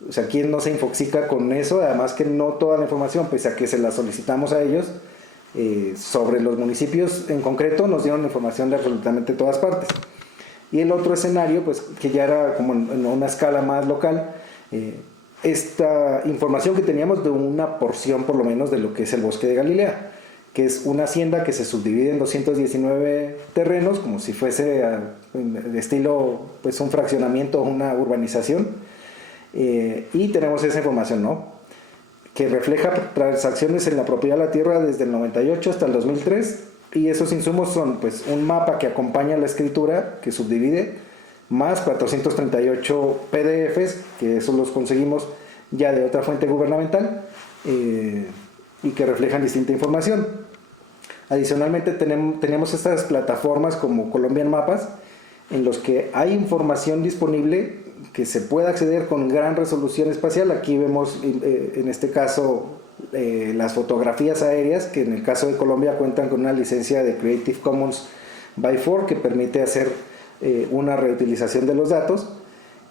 O sea, ¿quién no se infoxica con eso? Además que no toda la información, pese a que se la solicitamos a ellos, sobre los municipios en concreto, nos dieron información de absolutamente todas partes. Y el otro escenario, pues que ya era como en una escala más local, esta información que teníamos de una porción por lo menos de lo que es el Bosque de Galilea, que es una hacienda que se subdivide en 219 terrenos, como si fuese de estilo pues un fraccionamiento o una urbanización, y tenemos esa información, ¿no? Que refleja transacciones en la propiedad de la tierra desde el 98 hasta el 2003. Y esos insumos son pues un mapa que acompaña la escritura, que subdivide, más 438 PDFs, que esos los conseguimos ya de otra fuente gubernamental, y que reflejan distinta información. Adicionalmente tenemos estas plataformas como Colombian Mapas, en los que hay información disponible que se puede acceder con gran resolución espacial. Aquí vemos en este caso las fotografías aéreas, que en el caso de Colombia cuentan con una licencia de Creative Commons by 4 que permite hacer una reutilización de los datos.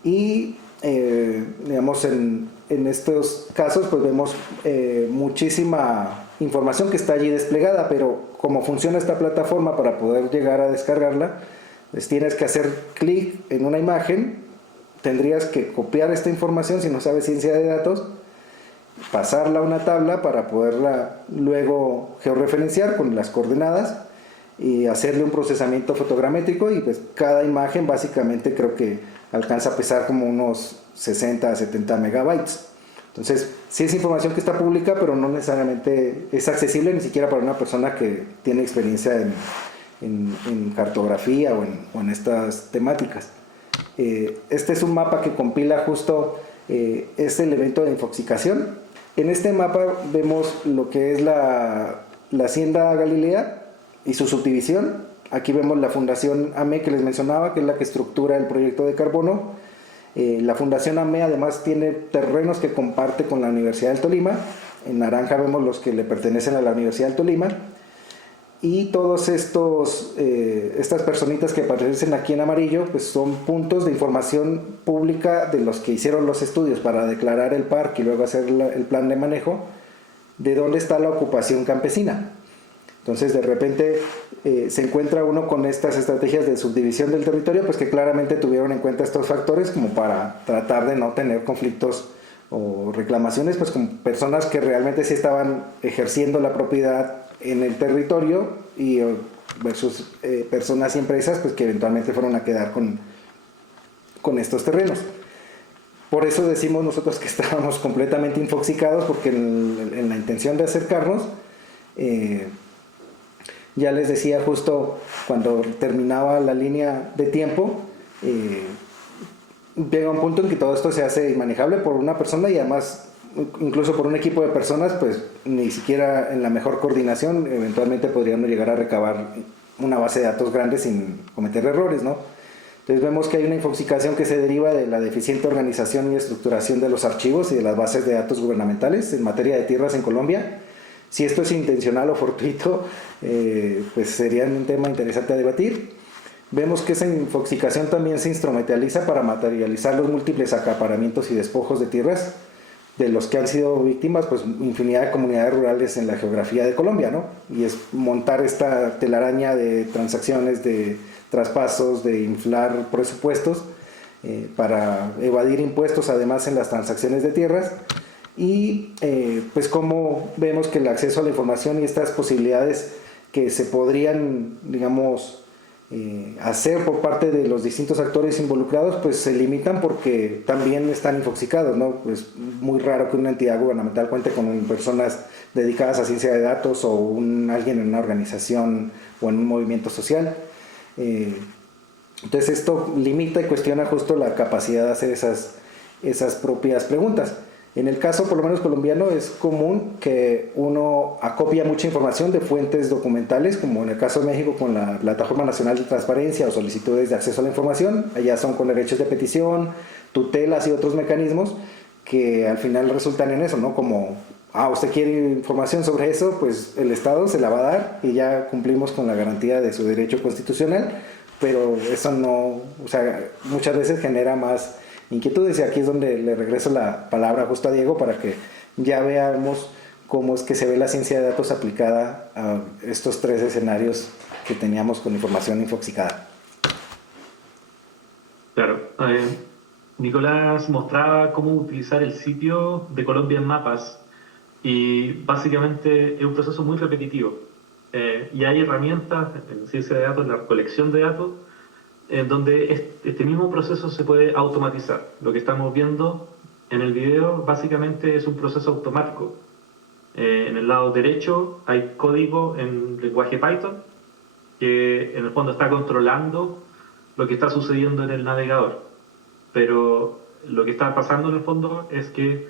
Y digamos en estos casos pues vemos muchísima información que está allí desplegada, pero como funciona esta plataforma para poder llegar a descargarla, pues tienes que hacer clic en una imagen, tendrías que copiar esta información si no sabes ciencia de datos, pasarla a una tabla para poderla luego georreferenciar con las coordenadas y hacerle un procesamiento fotogramétrico, y pues cada imagen básicamente creo que alcanza a pesar como unos 60 a 70 megabytes. Entonces sí es información que está pública, pero no necesariamente es accesible ni siquiera para una persona que tiene experiencia en cartografía o en estas temáticas. Este es un mapa que compila justo este elemento de infoxicación. En este mapa vemos lo que es la Hacienda Galilea y su subdivisión. Aquí vemos la Fundación AME que les mencionaba, que es la que estructura el proyecto de carbono. La Fundación AME además tiene terrenos que comparte con la Universidad del Tolima. En naranja vemos los que le pertenecen a la Universidad del Tolima. Y todos estas personitas que aparecen aquí en amarillo pues son puntos de información pública de los que hicieron los estudios para declarar el parque y luego hacer el plan de manejo de dónde está la ocupación campesina. Entonces de repente se encuentra uno con estas estrategias de subdivisión del territorio pues que claramente tuvieron en cuenta estos factores como para tratar de no tener conflictos o reclamaciones pues con personas que realmente sí estaban ejerciendo la propiedad en el territorio y versus personas y empresas pues que eventualmente fueron a quedar con estos terrenos. Por eso decimos nosotros que estábamos completamente infoxicados, porque en la intención de acercarnos ya les decía justo cuando terminaba la línea de tiempo llega un punto en que todo esto se hace inmanejable por una persona y además incluso por un equipo de personas, pues ni siquiera en la mejor coordinación eventualmente podríamos llegar a recabar una base de datos grande sin cometer errores, ¿no? Entonces vemos que hay una infoxicación que se deriva de la deficiente organización y estructuración de los archivos y de las bases de datos gubernamentales en materia de tierras en Colombia. Si esto es intencional o fortuito, pues sería un tema interesante a debatir. Vemos que esa infoxicación también se instrumentaliza para materializar los múltiples acaparamientos y despojos de tierras de los que han sido víctimas pues infinidad de comunidades rurales en la geografía de Colombia, ¿no? Y es montar esta telaraña de transacciones, de traspasos, de inflar presupuestos para evadir impuestos además en las transacciones de tierras. Y pues como vemos que el acceso a la información y estas posibilidades que se podrían, digamos, hacer por parte de los distintos actores involucrados pues se limitan porque también están infoxicados, ¿no? Es muy raro que una entidad gubernamental cuente con personas dedicadas a ciencia de datos o alguien en una organización o en un movimiento social. Entonces esto limita y cuestiona justo la capacidad de hacer esas propias preguntas. En el caso, por lo menos colombiano, es común que uno acopia mucha información de fuentes documentales, como en el caso de México con la Plataforma Nacional de Transparencia o solicitudes de acceso a la información. Allá son con derechos de petición, tutelas y otros mecanismos que al final resultan en eso, ¿no? Como, usted quiere información sobre eso, pues el Estado se la va a dar y ya cumplimos con la garantía de su derecho constitucional, pero eso no, o sea, muchas veces genera más inquietudes y aquí es donde le regreso la palabra justo a Diego para que ya veamos cómo es que se ve la ciencia de datos aplicada a estos tres escenarios que teníamos con información infoxicada. Claro. Nicolás mostraba cómo utilizar el sitio de Colombia en Mapas y básicamente es un proceso muy repetitivo. Y hay herramientas en ciencia de datos, en la colección de datos, donde este mismo proceso se puede automatizar. Lo que estamos viendo en el video básicamente es un proceso automático. En el lado derecho hay código en lenguaje Python que en el fondo está controlando lo que está sucediendo en el navegador. Pero lo que está pasando en el fondo es que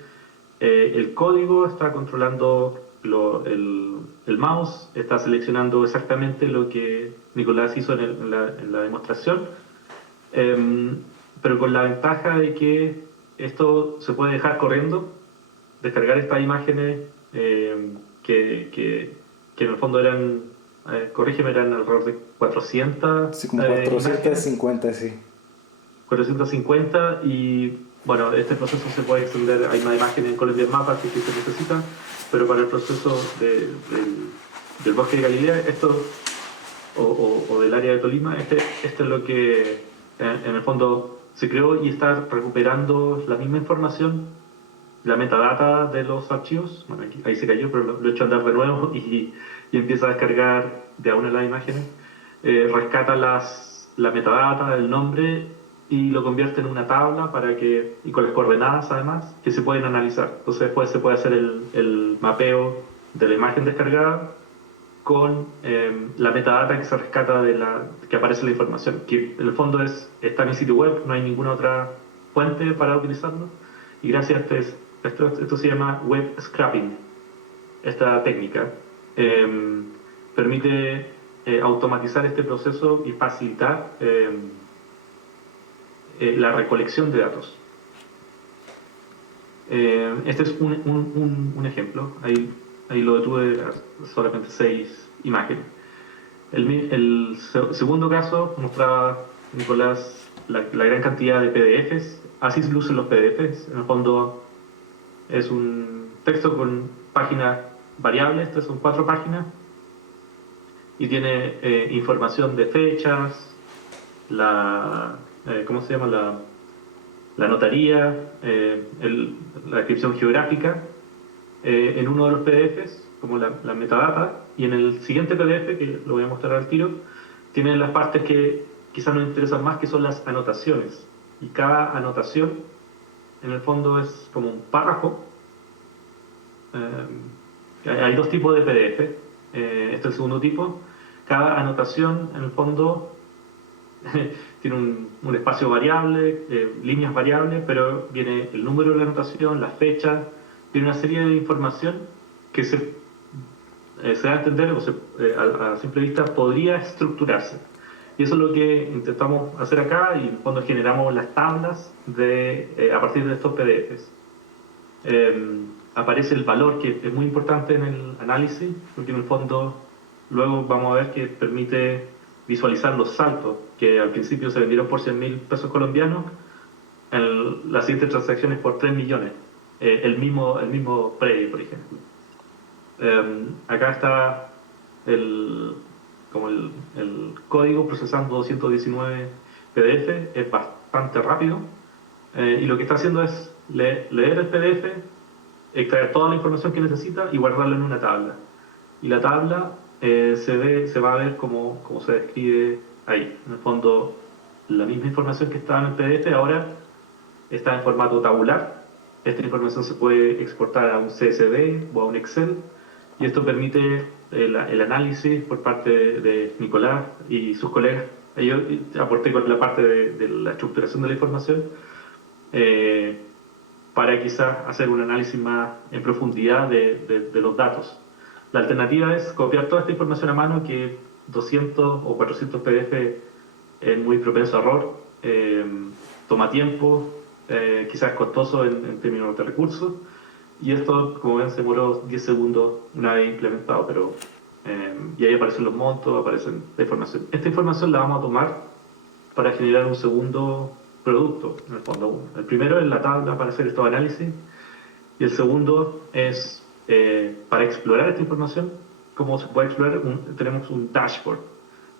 el código está controlando el mouse, está seleccionando exactamente lo que Nicolás hizo en la demostración, pero con la ventaja de que esto se puede dejar corriendo, descargar estas imágenes que en el fondo eran, corrígeme, eran alrededor de 400. Sí, como 450, sí. 450 y bueno, este proceso se puede extender, hay una imagen en Colombian Map que se necesita, pero para el proceso del bosque de Galilea, esto, o del área de Tolima, este es lo que en el fondo se creó y está recuperando la misma información, la metadata de los archivos. Bueno, ahí se cayó, pero lo he hecho andar de nuevo y empieza a descargar de a una las imágenes. Rescata la metadata, el nombre, y lo convierte en una tabla y con las coordenadas además, que se pueden analizar. Entonces después se puede hacer el mapeo de la imagen descargada con la metadata que se rescata que aparece la información, que en el fondo está en el sitio web, no hay ninguna otra fuente para utilizarlo, y gracias a esto se llama web scraping. Esta técnica permite automatizar este proceso y facilitar la recolección de datos. Este es un ejemplo. Ahí lo detuve solamente 6 imágenes. El segundo caso mostraba Nicolás la gran cantidad de PDFs. Así se lucen los PDFs. En el fondo es un texto con páginas variables. Estas son 4 páginas y tiene información de fechas, ¿cómo se llama? La notaría, la descripción geográfica en uno de los PDFs, como la metadata, y en el siguiente PDF, que lo voy a mostrar al tiro, tiene las partes que quizás nos interesan más, que son las anotaciones. Y cada anotación, en el fondo, es como un párrafo. Hay 2 tipos de PDF. Este es el segundo tipo. Cada anotación, en el fondo, tiene un espacio variable, líneas variables, pero viene el número de la anotación, la fecha, tiene una serie de información que se da a entender, a simple vista podría estructurarse. Y eso es lo que intentamos hacer acá, y cuando generamos las tablas a partir de estos PDFs. Aparece el valor, que es muy importante en el análisis, porque en el fondo luego vamos a ver que permite visualizar los saltos, que al principio se vendieron por 100.000 pesos colombianos, las siguientes transacciones por 3 millones, el mismo predio, por ejemplo. Acá está el código procesando 219 PDF, es bastante rápido, y lo que está haciendo es leer el PDF, extraer toda la información que necesita y guardarla en una tabla. Y la tabla se va a ver como se describe ahí. En el fondo, la misma información que estaba en el PDF ahora está en formato tabular. Esta información se puede exportar a un CSV o a un Excel, y esto permite el análisis por parte de Nicolás y sus colegas. Yo aporté con la parte de la estructuración de la información para quizás hacer un análisis más en profundidad de los datos. La alternativa es copiar toda esta información a mano, que 200 o 400 PDF es muy propenso a error, toma tiempo, quizás costoso en términos de recursos, y esto, como ven, se demoró 10 segundos una vez implementado, pero y ahí aparecen los montos, aparecen la información. Esta información la vamos a tomar para generar un segundo producto, en el fondo. El primero es la tabla para hacer estos análisis, y el segundo es para explorar esta información. ¿Cómo se puede explorar? Tenemos un dashboard.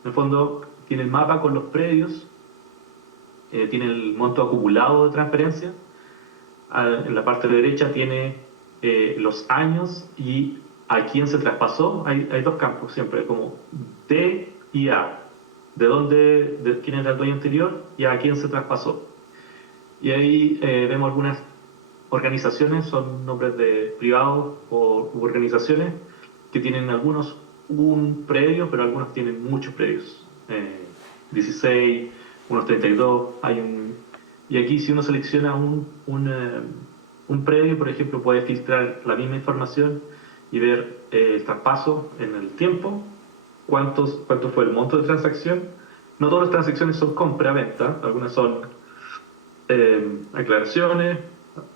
En el fondo tiene el mapa con los predios, tiene el monto acumulado de transferencia. En la parte derecha tiene los años y a quién se traspasó. Hay 2 campos siempre, como D y A. De quién era el dueño anterior y a quién se traspasó. Y ahí vemos algunas organizaciones, son nombres de privados u organizaciones que tienen algunos un predio, pero algunos tienen muchos predios. 16, unos 32, y aquí si uno selecciona un predio, por ejemplo, puede filtrar la misma información y ver el traspaso en el tiempo, cuánto fue el monto de transacción. No todas las transacciones son compra-venta, algunas son aclaraciones,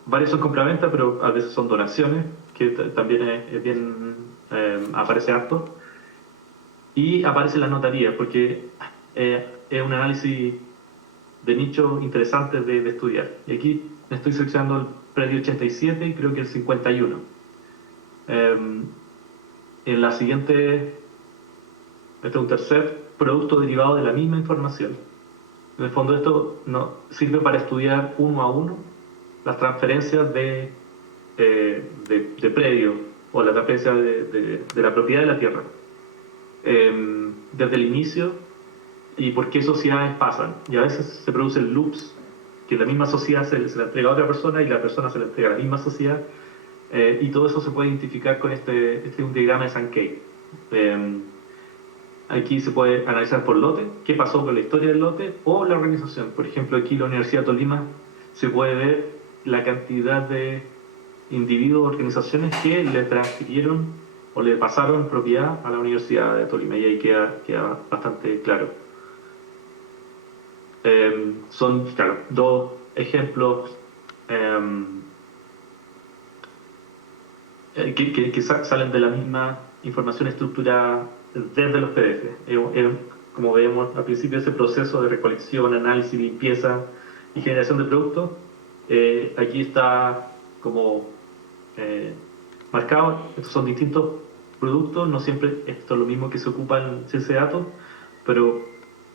varias son compra-venta, pero a veces son donaciones. que también es bien, aparece harto, y aparece la notaría, porque es un análisis de nicho interesante de estudiar. Y aquí estoy seleccionando el predio 87 y creo que el 51. En la siguiente, este es un tercer producto derivado de la misma información. En el fondo esto sirve para estudiar uno a uno las transferencias de predio o la transferencia de la propiedad de la tierra. Desde el inicio y por qué sociedades pasan. Y a veces se producen loops que la misma sociedad se la entrega a otra persona y la persona se la entrega a la misma sociedad. Y todo eso se puede identificar con este un diagrama de Sankey. Aquí se puede analizar por lote, qué pasó con la historia del lote o la organización. Por ejemplo, aquí en la Universidad de Tolima se puede ver la cantidad de individuos o organizaciones que le transfirieron o le pasaron propiedad a la Universidad de Tolima, y ahí queda bastante claro. Son, claro, dos ejemplos que salen de la misma información estructurada desde los PDF. Como vemos al principio, ese proceso de recolección, análisis, limpieza y generación de productos, aquí está como marcado. Estos son distintos productos, no siempre esto es lo mismo que se ocupa en ciencia de datos, pero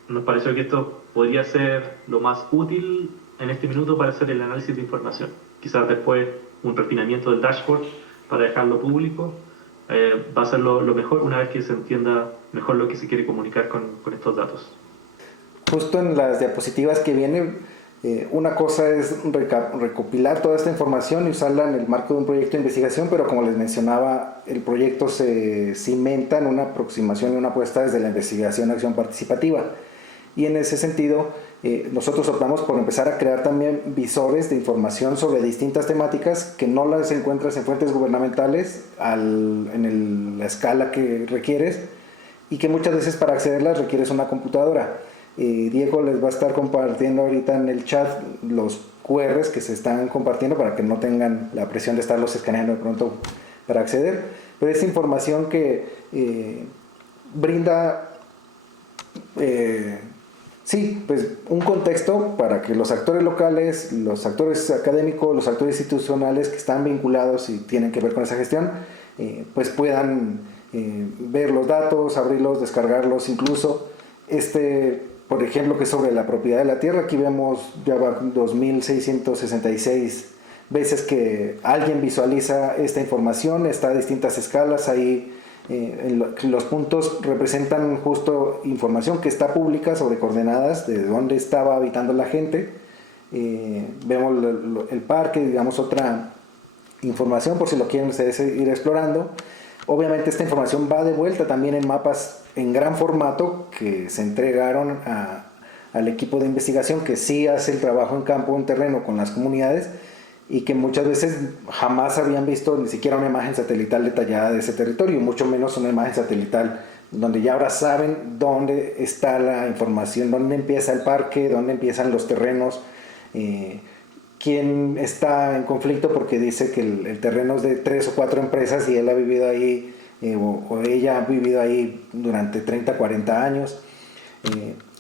nos pareció que esto podría ser lo más útil en este minuto para hacer el análisis de información. Quizás después un refinamiento del dashboard para dejarlo público va a ser lo mejor una vez que se entienda mejor lo que se quiere comunicar con estos datos. Justo en las diapositivas que vienen, una cosa es recopilar toda esta información y usarla en el marco de un proyecto de investigación, pero como les mencionaba, el proyecto se cimenta en una aproximación y una apuesta desde la investigación acción participativa. Y en ese sentido, nosotros optamos por empezar a crear también visores de información sobre distintas temáticas que no las encuentras en fuentes gubernamentales en la escala que requieres, y que muchas veces para accederlas requieres una computadora. Diego les va a estar compartiendo ahorita en el chat los QRs que se están compartiendo para que no tengan la presión de estarlos escaneando de pronto para acceder. Pero esta información que brinda pues un contexto para que los actores locales, los actores académicos, los actores institucionales que están vinculados y tienen que ver con esa gestión, pues puedan ver los datos, abrirlos, descargarlos incluso. Por ejemplo, que es sobre la propiedad de la tierra, aquí vemos ya 2.666 veces que alguien visualiza esta información, está a distintas escalas. Ahí los puntos representan justo información que está pública sobre coordenadas de dónde estaba habitando la gente. Vemos el parque, digamos, otra información por si lo quieren ustedes ir explorando. Obviamente esta información va de vuelta también en mapas en gran formato que se entregaron al equipo de investigación que sí hace el trabajo en campo, en terreno con las comunidades, y que muchas veces jamás habían visto ni siquiera una imagen satelital detallada de ese territorio, mucho menos una imagen satelital donde ya ahora saben dónde está la información, dónde empieza el parque, dónde empiezan los terrenos, quién está en conflicto porque dice que el terreno es de 3 o 4 empresas y él ha vivido ahí o ella ha vivido ahí durante 30, 40 años.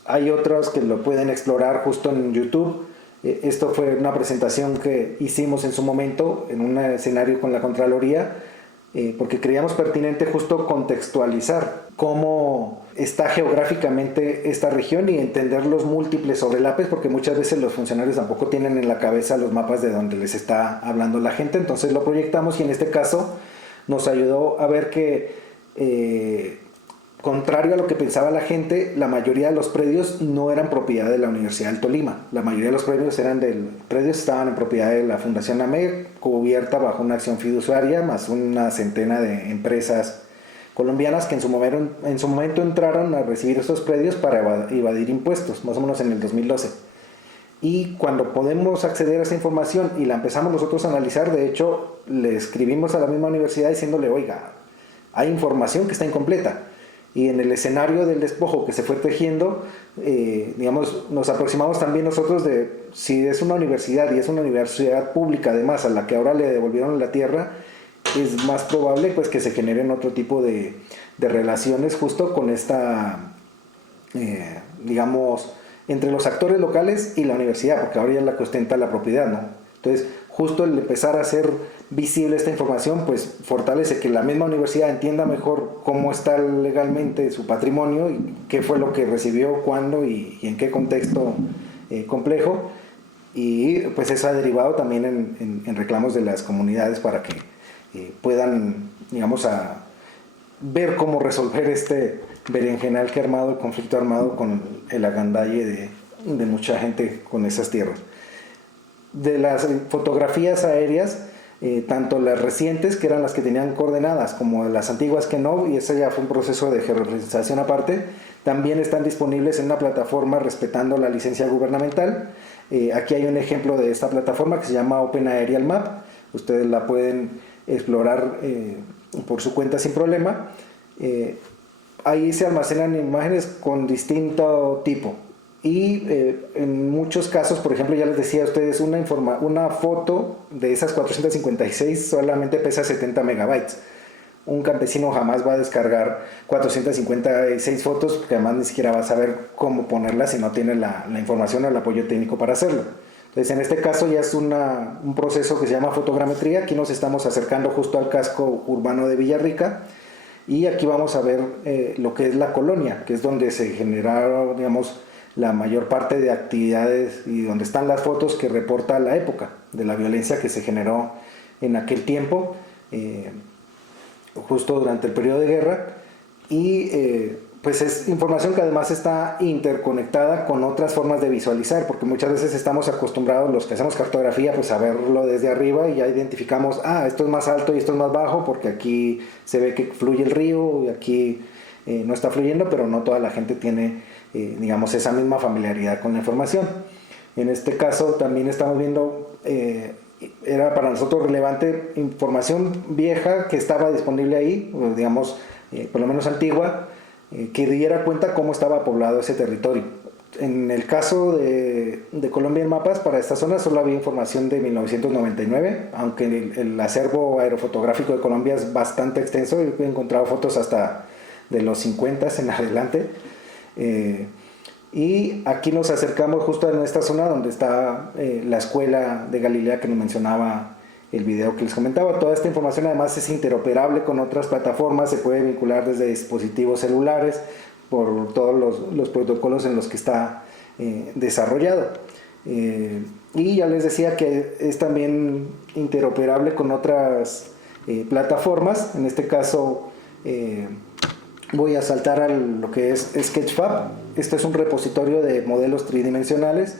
Hay otros que lo pueden explorar justo en YouTube. Esto fue una presentación que hicimos en su momento en un escenario con la Contraloría, porque creíamos pertinente justo contextualizar cómo está geográficamente esta región y entender los múltiples sobrelapes, porque muchas veces los funcionarios tampoco tienen en la cabeza los mapas de donde les está hablando la gente. Entonces lo proyectamos y en este caso nos ayudó a ver que contrario a lo que pensaba la gente, la mayoría de los predios no eran propiedad de la Universidad del Tolima. La mayoría de los predios estaban en propiedad de la Fundación AMEG, cubierta bajo una acción fiduciaria, más una centena de empresas colombianas que en su momento entraron a recibir estos predios para evadir impuestos, más o menos en el 2012. Y cuando podemos acceder a esa información y la empezamos nosotros a analizar, de hecho, le escribimos a la misma universidad diciéndole, oiga, hay información que está incompleta. Y en el escenario del despojo que se fue tejiendo, nos aproximamos también nosotros de si es una universidad y es una universidad pública además a la que ahora le devolvieron la tierra, es más probable pues que se generen otro tipo de relaciones justo con esta, digamos, entre los actores locales y la universidad, porque ahora ya la que ostenta la propiedad, ¿no? Entonces, justo el empezar a hacer visible esta información, pues fortalece que la misma universidad entienda mejor cómo está legalmente su patrimonio y qué fue lo que recibió, cuándo y en qué contexto complejo. Y pues eso ha derivado también en reclamos de las comunidades para que puedan, digamos, a ver cómo resolver este berenjenal que ha armado el conflicto armado con el agandalle de mucha gente con esas tierras. De las fotografías aéreas, tanto las recientes, que eran las que tenían coordenadas, como las antiguas que no, y ese ya fue un proceso de georreferenciación aparte, también están disponibles en una plataforma respetando la licencia gubernamental. Aquí hay un ejemplo de esta plataforma que se llama Open Aerial Map. Ustedes la pueden explorar por su cuenta sin problema. Ahí se almacenan imágenes con distinto tipo. Y en muchos casos, por ejemplo, ya les decía a ustedes, una foto de esas 456 solamente pesa 70 megabytes. Un campesino jamás va a descargar 456 fotos, porque además ni siquiera va a saber cómo ponerlas si no tiene la información o el apoyo técnico para hacerlo. Entonces, en este caso ya es un proceso que se llama fotogrametría. Aquí nos estamos acercando justo al casco urbano de Villarrica, y aquí vamos a ver lo que es la colonia, que es donde se generaron, digamos, la mayor parte de actividades y donde están las fotos que reporta la época de la violencia que se generó en aquel tiempo, justo durante el periodo de guerra. Y pues es información que además está interconectada con otras formas de visualizar, porque muchas veces estamos acostumbrados, los que hacemos cartografía, pues a verlo desde arriba y ya identificamos, esto es más alto y esto es más bajo porque aquí se ve que fluye el río y aquí no está fluyendo, pero no toda la gente tiene digamos, esa misma familiaridad con la información. En este caso también estamos viendo, era para nosotros relevante información vieja que estaba disponible ahí, digamos, por lo menos antigua, que diera cuenta cómo estaba poblado ese territorio. En el caso de Colombia en mapas, para esta zona solo había información de 1999, aunque el acervo aerofotográfico de Colombia es bastante extenso. He encontrado fotos hasta de los 50 en adelante. Y aquí nos acercamos justo en esta zona donde está la escuela de Galilea que nos mencionaba el video que les comentaba. Toda esta información además es interoperable con otras plataformas, se puede vincular desde dispositivos celulares por todos los protocolos en los que está desarrollado. Y ya les decía que es también interoperable con otras plataformas. En este caso voy a saltar a lo que es Sketchfab. Este es un repositorio de modelos tridimensionales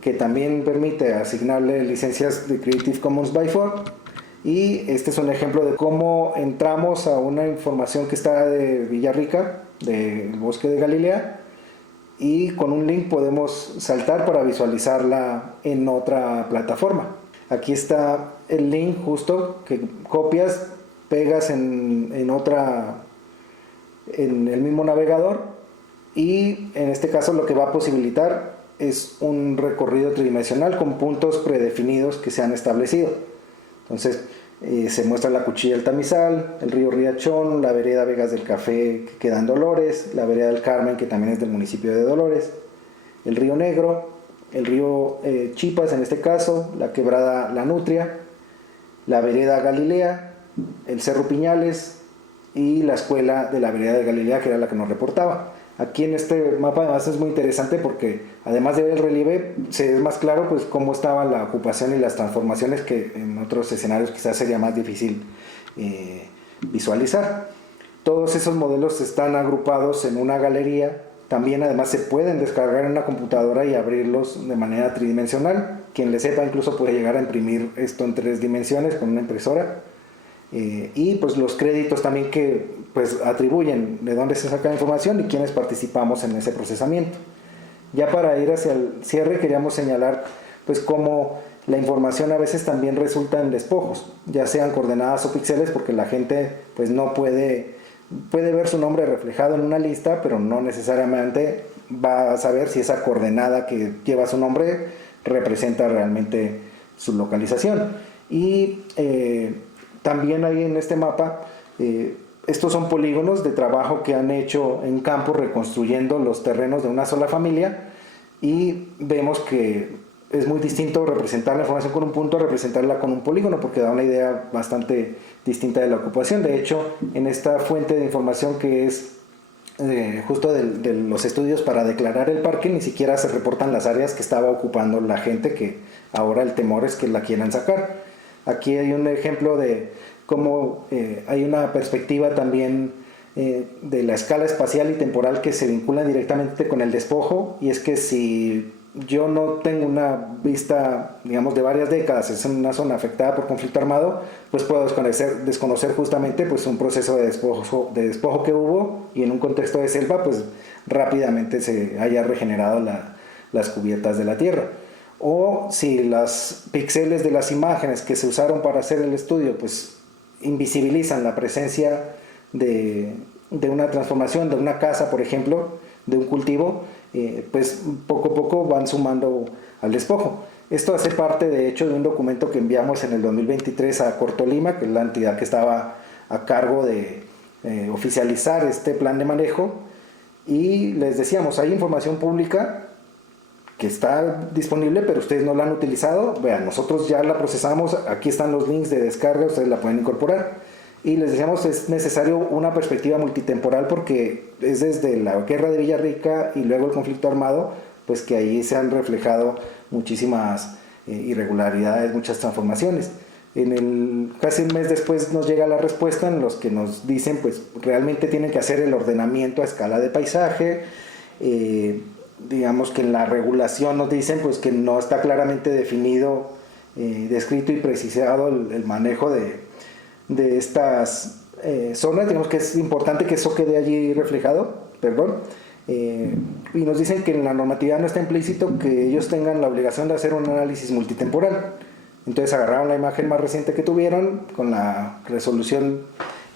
que también permite asignarle licencias de Creative Commons by 4. Y este es un ejemplo de cómo entramos a una información que está de Villarrica, del bosque de Galilea, y con un link podemos saltar para visualizarla en otra plataforma. Aquí está el link justo que copias, pegas en el mismo navegador, y en este caso lo que va a posibilitar es un recorrido tridimensional con puntos predefinidos que se han establecido. Entonces se muestra la Cuchilla del Tamizal, el río Riachón, la vereda Vegas del Café que queda en Dolores, la vereda del Carmen que también es del municipio de Dolores, el río Negro, el río Chipas en este caso, la quebrada La Nutria, la vereda Galilea, el Cerro Piñales y la escuela de la vereda de Galilea, que era la que nos reportaba. Aquí en este mapa además es muy interesante porque además de ver el relieve se es más claro pues cómo estaba la ocupación y las transformaciones, que en otros escenarios quizás sería más difícil visualizar. Todos esos modelos están agrupados en una galería. También además se pueden descargar en una computadora y abrirlos de manera tridimensional. Quien le sepa incluso puede llegar a imprimir esto en 3 dimensiones con una impresora. Y pues los créditos también que pues atribuyen de dónde se saca la información y quiénes participamos en ese procesamiento. Ya para ir hacia el cierre queríamos señalar pues cómo la información a veces también resulta en despojos, ya sean coordenadas o píxeles, porque la gente pues no puede ver su nombre reflejado en una lista, pero no necesariamente va a saber si esa coordenada que lleva su nombre representa realmente su localización. Y también hay en este mapa, estos son polígonos de trabajo que han hecho en campo reconstruyendo los terrenos de una sola familia, y vemos que es muy distinto representar la información con un punto a representarla con un polígono, porque da una idea bastante distinta de la ocupación. De hecho, en esta fuente de información que es justo de los estudios para declarar el parque, ni siquiera se reportan las áreas que estaba ocupando la gente, que ahora el temor es que la quieran sacar. Aquí hay un ejemplo de cómo hay una perspectiva también de la escala espacial y temporal que se vinculan directamente con el despojo, y es que si yo no tengo una vista, digamos, de varias décadas, es una zona afectada por conflicto armado, pues puedo desconocer justamente pues un proceso de despojo que hubo, y en un contexto de selva pues rápidamente se haya regenerado las cubiertas de la tierra. O si las píxeles de las imágenes que se usaron para hacer el estudio pues invisibilizan la presencia de una transformación de una casa, por ejemplo, de un cultivo, pues poco a poco van sumando al despojo. Esto hace parte, de hecho, de un documento que enviamos en el 2023 a Cortolima, que es la entidad que estaba a cargo de oficializar este plan de manejo, y les decíamos, hay información pública que está disponible, pero ustedes no la han utilizado. Vean, nosotros ya la procesamos, aquí están los links de descarga, ustedes la pueden incorporar. Y les decíamos, es necesario una perspectiva multitemporal, porque es desde la guerra de Villarrica y luego el conflicto armado, pues que ahí se han reflejado muchísimas irregularidades, muchas transformaciones. Casi un mes después nos llega la respuesta en los que nos dicen, pues realmente tienen que hacer el ordenamiento a escala de paisaje. Digamos que en la regulación nos dicen pues que no está claramente definido, descrito y precisado el manejo de estas zonas. Digamos que es importante que eso quede allí reflejado, y nos dicen que en la normatividad no está implícito que ellos tengan la obligación de hacer un análisis multitemporal. Entonces agarraron la imagen más reciente que tuvieron con la resolución,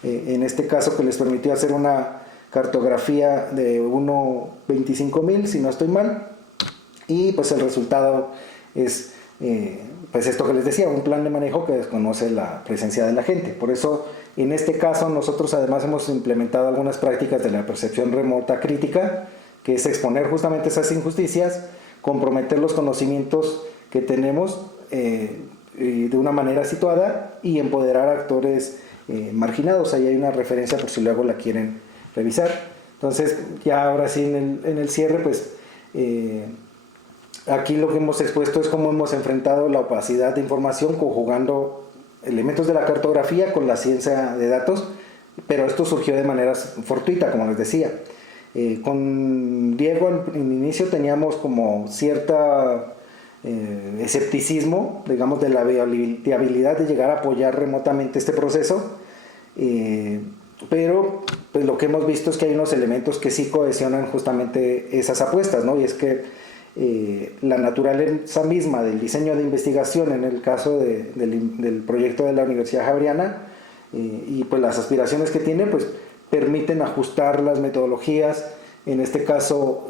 en este caso, que les permitió hacer una cartografía de 1.25.000, si no estoy mal, y pues el resultado es pues esto que les decía, un plan de manejo que desconoce la presencia de la gente. Por eso, en este caso, nosotros además hemos implementado algunas prácticas de la percepción remota crítica, que es exponer justamente esas injusticias, comprometer los conocimientos que tenemos de una manera situada, y empoderar a actores marginados. Ahí hay una referencia por si luego la quieren revisar. Entonces, ya ahora sí en el cierre, pues aquí lo que hemos expuesto es cómo hemos enfrentado la opacidad de información conjugando elementos de la cartografía con la ciencia de datos, pero esto surgió de manera fortuita, como les decía. Con Diego en inicio teníamos como cierta escepticismo, digamos, de la viabilidad de llegar a apoyar remotamente este proceso, pero pues lo que hemos visto es que hay unos elementos que sí cohesionan justamente esas apuestas, ¿no? Y es que la naturaleza misma del diseño de investigación, en el caso del proyecto de la Universidad Javeriana, y pues las aspiraciones que tiene, pues permiten ajustar las metodologías. En este caso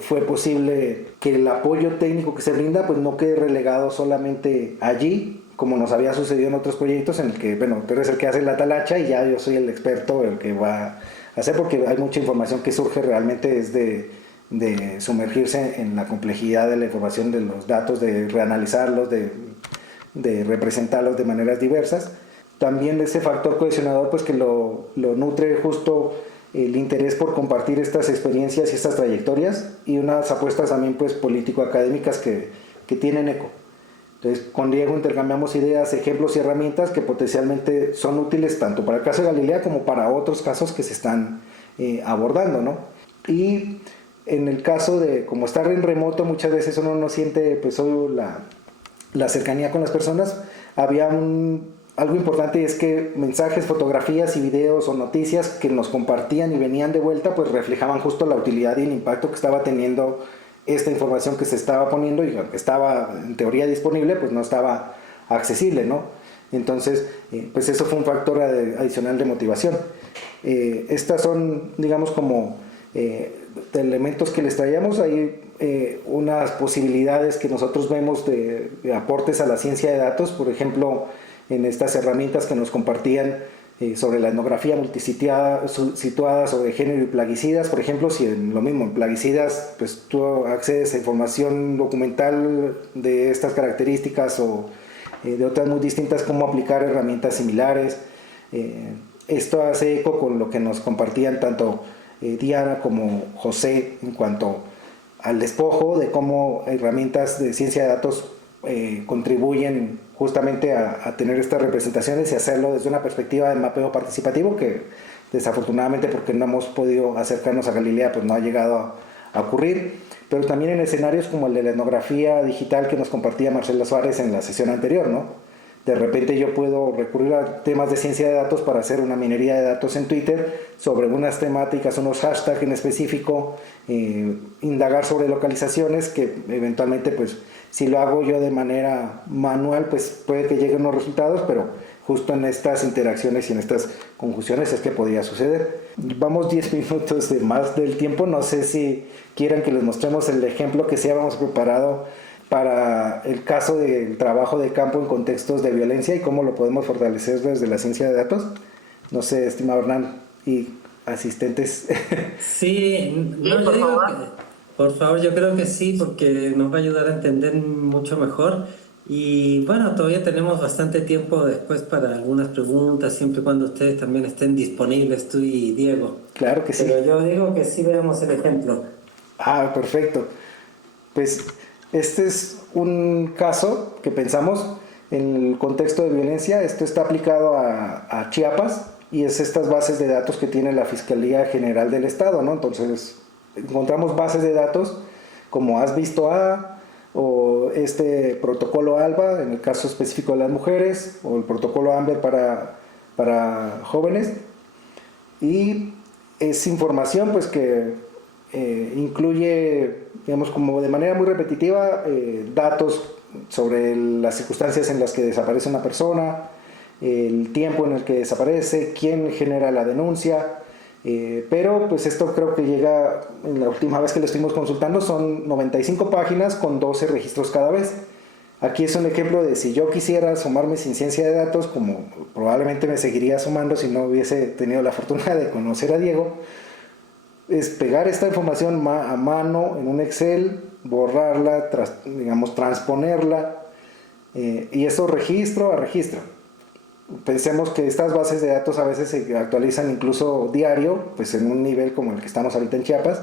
fue posible que el apoyo técnico que se brinda pues no quede relegado solamente allí, como nos había sucedido en otros proyectos en el que, bueno, tú eres el que hace la talacha y ya yo soy el experto, el que va a hacer, porque hay mucha información que surge realmente desde de sumergirse en la complejidad de la información, de los datos, de reanalizarlos, de representarlos de maneras diversas. También ese factor cohesionador pues que lo nutre justo el interés por compartir estas experiencias y estas trayectorias, y unas apuestas también pues político-académicas que tienen eco. Entonces con Diego intercambiamos ideas, ejemplos y herramientas que potencialmente son útiles tanto para el caso de Galilea como para otros casos que se están abordando, ¿no? Y en el caso de, como estar en remoto, muchas veces uno no siente pues solo la cercanía con las personas. Había algo importante, y es que mensajes, fotografías y videos o noticias que nos compartían y venían de vuelta pues reflejaban justo la utilidad y el impacto que estaba teniendo esta información que se estaba poniendo, y que estaba en teoría disponible, pues no estaba accesible, ¿no? Entonces pues eso fue un factor adicional de motivación. Estas son, digamos, como de elementos que les traíamos. Hay unas posibilidades que nosotros vemos de aportes a la ciencia de datos. Por ejemplo, en estas herramientas que nos compartían sobre la etnografía multisituada, sobre género y plaguicidas. Por ejemplo, si en lo mismo, en plaguicidas, pues tú accedes a información documental de estas características o de otras muy distintas, cómo aplicar herramientas similares. Esto hace eco con lo que nos compartían tanto Diana como José en cuanto al despojo, de cómo herramientas de ciencia de datos contribuyen justamente a tener estas representaciones y hacerlo desde una perspectiva de mapeo participativo que desafortunadamente, porque no hemos podido acercarnos a Galilea, pues no ha llegado a ocurrir, pero también en escenarios como el de la etnografía digital que nos compartía Marcela Suárez en la sesión anterior, ¿no? De repente yo puedo recurrir a temas de ciencia de datos para hacer una minería de datos en Twitter sobre unas temáticas, unos hashtags en específico, indagar sobre localizaciones que eventualmente, pues, si lo hago yo de manera manual, pues puede que lleguen unos resultados, pero justo en estas interacciones y en estas conjunciones es que podría suceder. Vamos 10 minutos de más del tiempo, no sé si quieran que les mostremos el ejemplo que sí habíamos preparado para el caso del trabajo de campo en contextos de violencia y cómo lo podemos fortalecer desde la ciencia de datos. No sé, estimado Hernán y asistentes. Sí, no, yo digo que, por favor, yo creo que sí, porque nos va a ayudar a entender mucho mejor. Y bueno, todavía tenemos bastante tiempo después para algunas preguntas, siempre y cuando ustedes también estén disponibles, tú y Diego. Claro que sí. Pero yo digo que sí veamos el ejemplo. Ah, perfecto. Pues este es un caso que pensamos en el contexto de violencia. Esto está aplicado a Chiapas y es estas bases de datos que tiene la Fiscalía General del Estado, ¿no? Entonces encontramos bases de datos como Has Visto A, o este protocolo ALBA en el caso específico de las mujeres, o el protocolo AMBER para jóvenes, y es información pues que incluye, digamos, como de manera muy repetitiva, datos sobre las circunstancias en las que desaparece una persona, el tiempo en el que desaparece, quién genera la denuncia, pero pues esto creo que llega, en la última vez que lo estuvimos consultando, son 95 páginas con 12 registros cada vez. Aquí es un ejemplo de si yo quisiera sumarme sin ciencia de datos, como probablemente me seguiría sumando si no hubiese tenido la fortuna de conocer a Diego, es pegar esta información a mano en un Excel, borrarla, digamos, transponerla, y eso registro a registro. Pensemos que estas bases de datos a veces se actualizan incluso diario, pues en un nivel como el que estamos ahorita en Chiapas.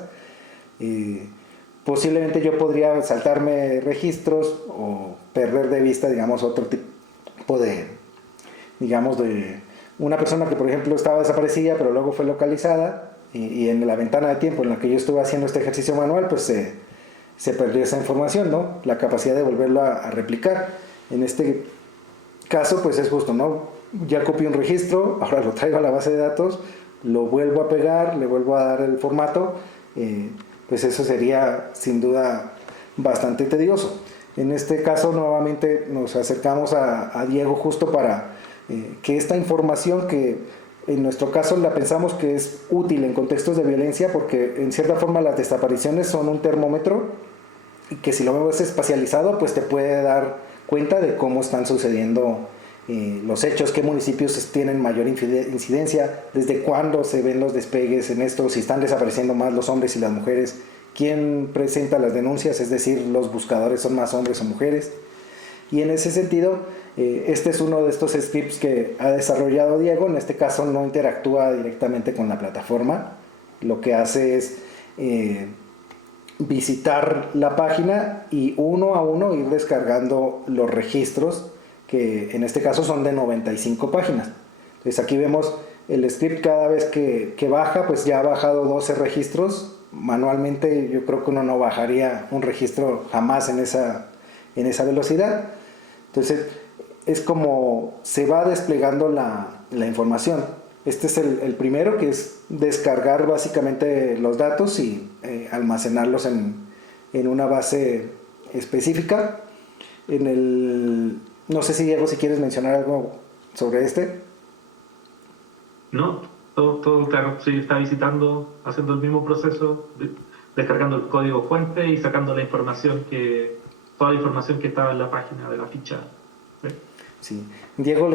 Posiblemente yo podría saltarme registros o perder de vista, digamos, otro tipo de, digamos, de una persona que por ejemplo estaba desaparecida pero luego fue localizada, y en la ventana de tiempo en la que yo estuve haciendo este ejercicio manual, pues se perdió esa información, ¿no? La capacidad de volverlo a replicar. En este caso, pues es justo, ¿no? Ya copié un registro, ahora lo traigo a la base de datos, lo vuelvo a pegar, le vuelvo a dar el formato, pues eso sería sin duda bastante tedioso. En este caso, nuevamente nos acercamos a Diego justo para que esta información, que en nuestro caso la pensamos que es útil en contextos de violencia, porque en cierta forma las desapariciones son un termómetro y que si lo vemos espacializado, pues te puede dar cuenta de cómo están sucediendo los hechos, qué municipios tienen mayor incidencia, desde cuándo se ven los despegues en esto, si están desapareciendo más los hombres y las mujeres, quién presenta las denuncias, es decir, los buscadores son más hombres o mujeres. Y en ese sentido, este es uno de estos scripts que ha desarrollado Diego. En este caso no interactúa directamente con la plataforma, lo que hace es visitar la página y uno a uno ir descargando los registros, que en este caso son de 95 páginas. Entonces aquí vemos el script cada vez que baja, pues ya ha bajado 12 registros. Manualmente yo creo que uno no bajaría un registro jamás en esa velocidad. Entonces es como se va desplegando la información. Este es el primero, que es descargar básicamente los datos y almacenarlos en una base específica. No sé si Diego, si quieres mencionar algo sobre este. No, todo claro. Sí, está visitando, haciendo el mismo proceso, descargando el código fuente y sacando toda la información que estaba en la página de la ficha. Sí. Diego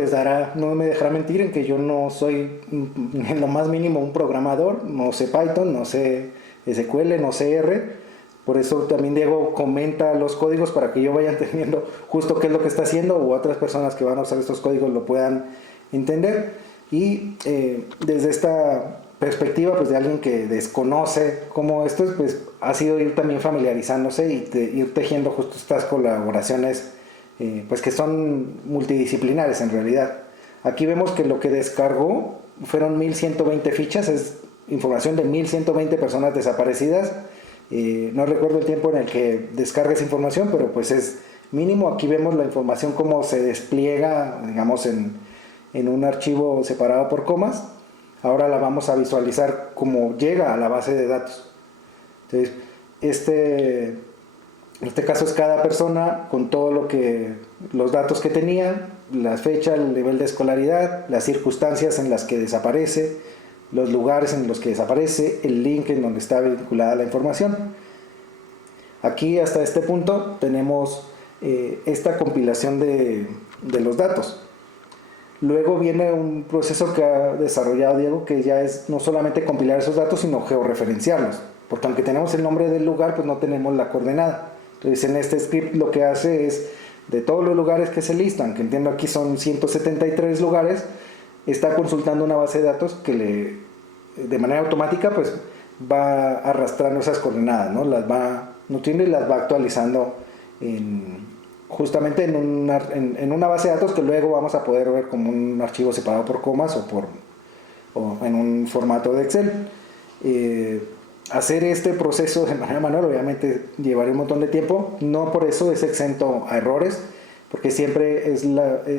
no me dejará mentir en que yo no soy en lo más mínimo un programador, no sé Python, no sé SQL, no sé R. Por eso también Diego comenta los códigos para que yo vaya entendiendo justo qué es lo que está haciendo, o otras personas que van a usar estos códigos lo puedan entender. Y desde esta perspectiva, pues, de alguien que desconoce cómo esto es, pues ha sido ir también familiarizándose y ir tejiendo justo estas colaboraciones, pues que son multidisciplinares en realidad. Aquí vemos que lo que descargó fueron 1120 fichas, es información de 1120 personas desaparecidas. No recuerdo el tiempo en el que descarga esa información, pero pues es mínimo. Aquí vemos la información cómo se despliega, digamos, en un archivo separado por comas. Ahora la vamos a visualizar cómo llega a la base de datos. Entonces, en este caso es cada persona con todo los datos que tenía, la fecha, el nivel de escolaridad, las circunstancias en las que desaparece, los lugares en los que desaparece, el link en donde está vinculada la información. Aquí hasta este punto tenemos esta compilación de los datos. Luego viene un proceso que ha desarrollado Diego, que ya es no solamente compilar esos datos, sino georreferenciarlos, porque aunque tenemos el nombre del lugar, pues no tenemos la coordenada. Entonces en este script lo que hace es, de todos los lugares que se listan, que entiendo aquí son 173 lugares, está consultando una base de datos que de manera automática pues va arrastrando esas coordenadas, ¿no? Las va nutriendo y las va actualizando justamente en una base de datos que luego vamos a poder ver como un archivo separado por comas o en un formato de Excel. Hacer este proceso de manera manual obviamente llevaría un montón de tiempo, no por eso es exento a errores, porque siempre es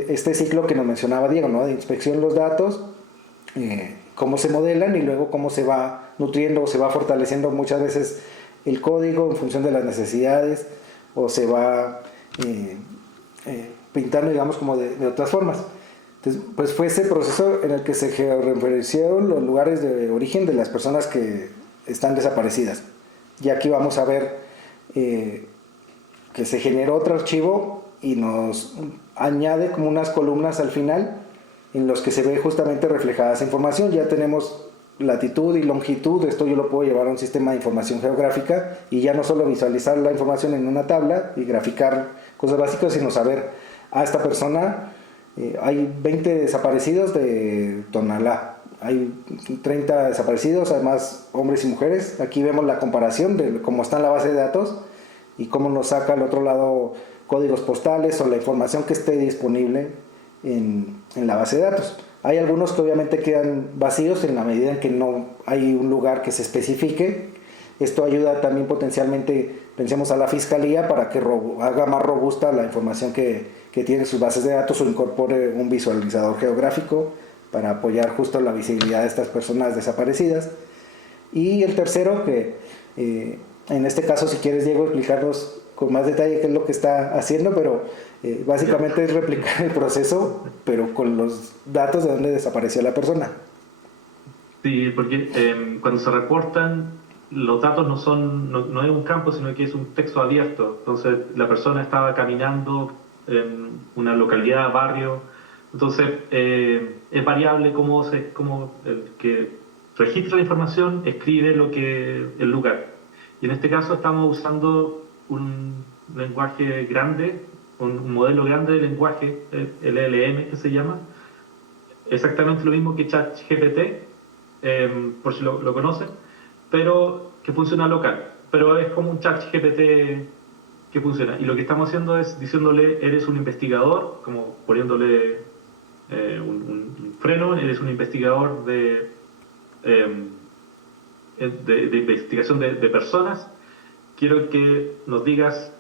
este ciclo que nos mencionaba Diego, ¿no? De inspección de los datos, cómo se modelan y luego cómo se va nutriendo o se va fortaleciendo muchas veces el código en función de las necesidades, o se va pintando, digamos, como de otras formas. Entonces, pues fue ese proceso en el que se georreferenciaron los lugares de origen de las personas que están desaparecidas. Y aquí vamos a ver que se generó otro archivo y nos añade como unas columnas al final en los que se ve justamente reflejada esa información. Ya tenemos latitud y longitud. Esto yo lo puedo llevar a un sistema de información geográfica y ya no solo visualizar la información en una tabla y graficar cosas básicas, sino saber a esta persona hay 20 desaparecidos de Tonalá, hay 30 desaparecidos, además hombres y mujeres. Aquí vemos la comparación de cómo está en la base de datos y cómo nos saca al otro lado códigos postales o la información que esté disponible en la base de datos. Hay algunos que obviamente quedan vacíos en la medida en que no hay un lugar que se especifique. Esto ayuda también potencialmente, pensemos, a la fiscalía para que haga más robusta la información que tiene sus bases de datos, o incorpore un visualizador geográfico para apoyar justo la visibilidad de estas personas desaparecidas. Y el tercero, que en este caso, si quieres, Diego, explicarnos con más detalle qué es lo que está haciendo, pero básicamente es replicar el proceso, pero con los datos de dónde desapareció la persona. Sí, porque cuando se reportan, los datos no es un campo, sino que es un texto abierto. Entonces, la persona estaba caminando en una localidad, barrio. Entonces, es variable cómo el que registra la información escribe el lugar. Y en este caso estamos usando un lenguaje grande, un modelo grande de lenguaje, el LLM que se llama. Exactamente lo mismo que ChatGPT, por si lo conocen, pero que funciona local. Pero es como un ChatGPT que funciona. Y lo que estamos haciendo es diciéndole, eres un investigador, como poniéndole un freno, eres un investigador de investigación de personas. Quiero que nos digas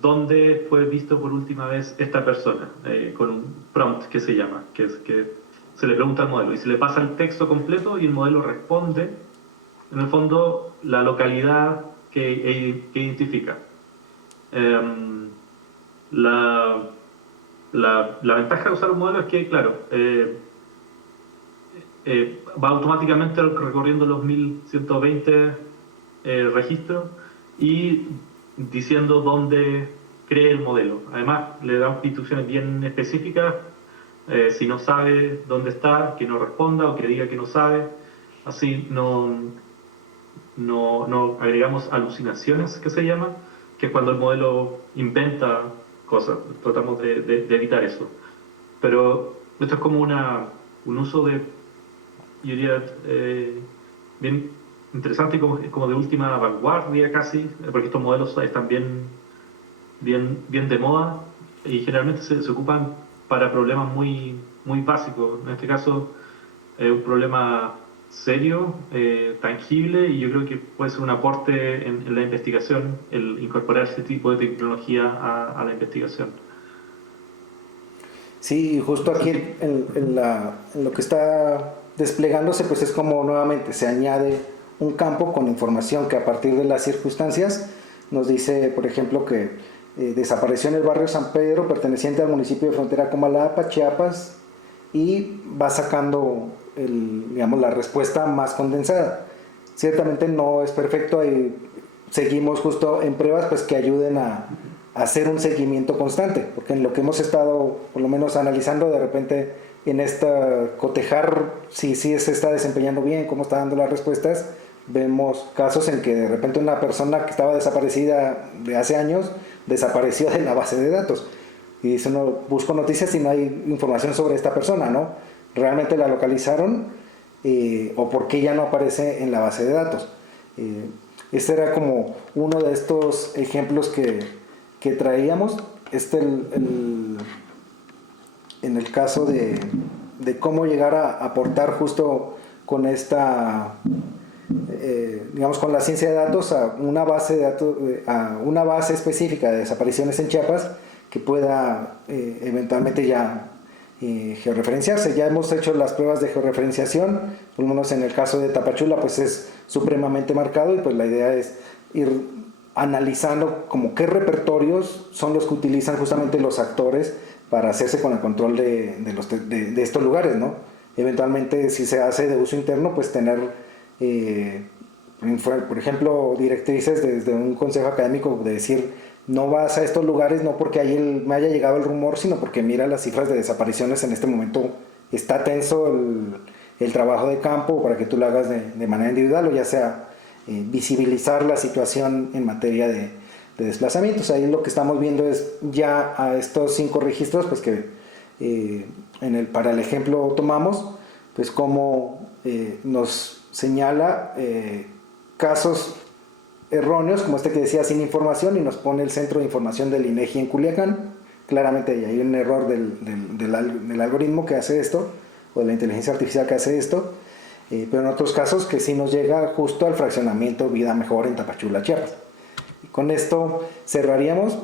dónde fue visto por última vez esta persona, con un prompt que se llama, que se le pregunta al modelo y se le pasa el texto completo y el modelo responde, en el fondo, la localidad que identifica. La ventaja de usar un modelo es que, claro, va automáticamente recorriendo los 1120 registros y diciendo cree el modelo. Además, le damos instrucciones bien específicas. Si no sabe dónde está, que no responda o que diga que no sabe. Así no agregamos alucinaciones, que se llama, que es cuando el modelo inventa cosas. Tratamos de evitar eso. Pero esto es como un uso de, yo diría, bien interesante y como de última vanguardia casi, porque estos modelos están bien de moda y generalmente se ocupan para problemas muy básicos. En este caso es un problema serio, tangible, y yo creo que puede ser un aporte en la investigación el incorporar este tipo de tecnología a la investigación. Sí, justo aquí en lo que está desplegándose, pues es como nuevamente se añade un campo con información que a partir de las circunstancias nos dice, por ejemplo, que desapareció en el barrio San Pedro, perteneciente al municipio de frontera Comalapa, Chiapas, y va sacando la respuesta más condensada. Ciertamente no es perfecto, y seguimos justo en pruebas pues que ayuden a hacer un seguimiento constante, porque en lo que hemos estado por lo menos analizando de repente en esta cotejar si se está desempeñando bien, cómo está dando las respuestas, vemos casos en que de repente una persona que estaba desaparecida de hace años desapareció de la base de datos y dice, no, busco noticias y no hay información sobre esta persona, ¿no? ¿Realmente la localizaron o por qué ya no aparece en la base de datos? Este era como uno de estos ejemplos que traíamos. En el caso de cómo llegar a aportar justo con esta digamos con la ciencia de datos a una base de datos, a una base específica de desapariciones en Chiapas que pueda eventualmente ya georreferenciarse. Ya hemos hecho las pruebas de georreferenciación, por lo menos en el caso de Tapachula pues es supremamente marcado, y pues la idea es ir analizando como qué repertorios son los que utilizan justamente los actores para hacerse con el control de estos lugares, ¿no? Eventualmente, si se hace de uso interno, pues tener, por ejemplo, directrices desde un consejo académico de decir, no vas a estos lugares no porque ahí me haya llegado el rumor, sino porque mira las cifras de desapariciones en este momento, está tenso el trabajo de campo para que tú lo hagas de manera individual, o ya sea visibilizar la situación en materia de desplazamientos. Ahí lo que estamos viendo es ya a estos 5 registros, pues que para el ejemplo tomamos, pues cómo nos señala casos erróneos, como este que decía sin información, y nos pone el centro de información del INEGI en Culiacán. Claramente hay un error del algoritmo que hace esto, o de la inteligencia artificial que hace esto, pero en otros casos que sí nos llega justo al fraccionamiento Vida Mejor en Tapachula, Chiapas. Y con esto cerraríamos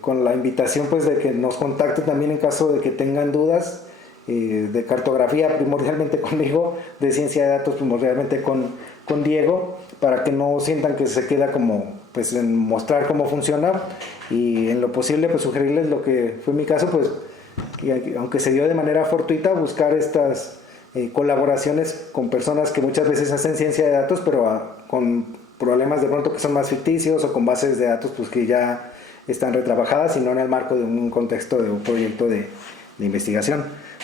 con la invitación pues de que nos contacten también en caso de que tengan dudas de cartografía primordialmente conmigo, de ciencia de datos primordialmente con Diego, para que no sientan que se queda como pues en mostrar cómo funciona, y en lo posible pues sugerirles lo que fue mi caso, pues que aunque se dio de manera fortuita, buscar estas colaboraciones con personas que muchas veces hacen ciencia de datos, pero con problemas de pronto que son más ficticios, o con bases de datos pues que ya están retrabajadas y no en el marco de un contexto de un proyecto de investigación.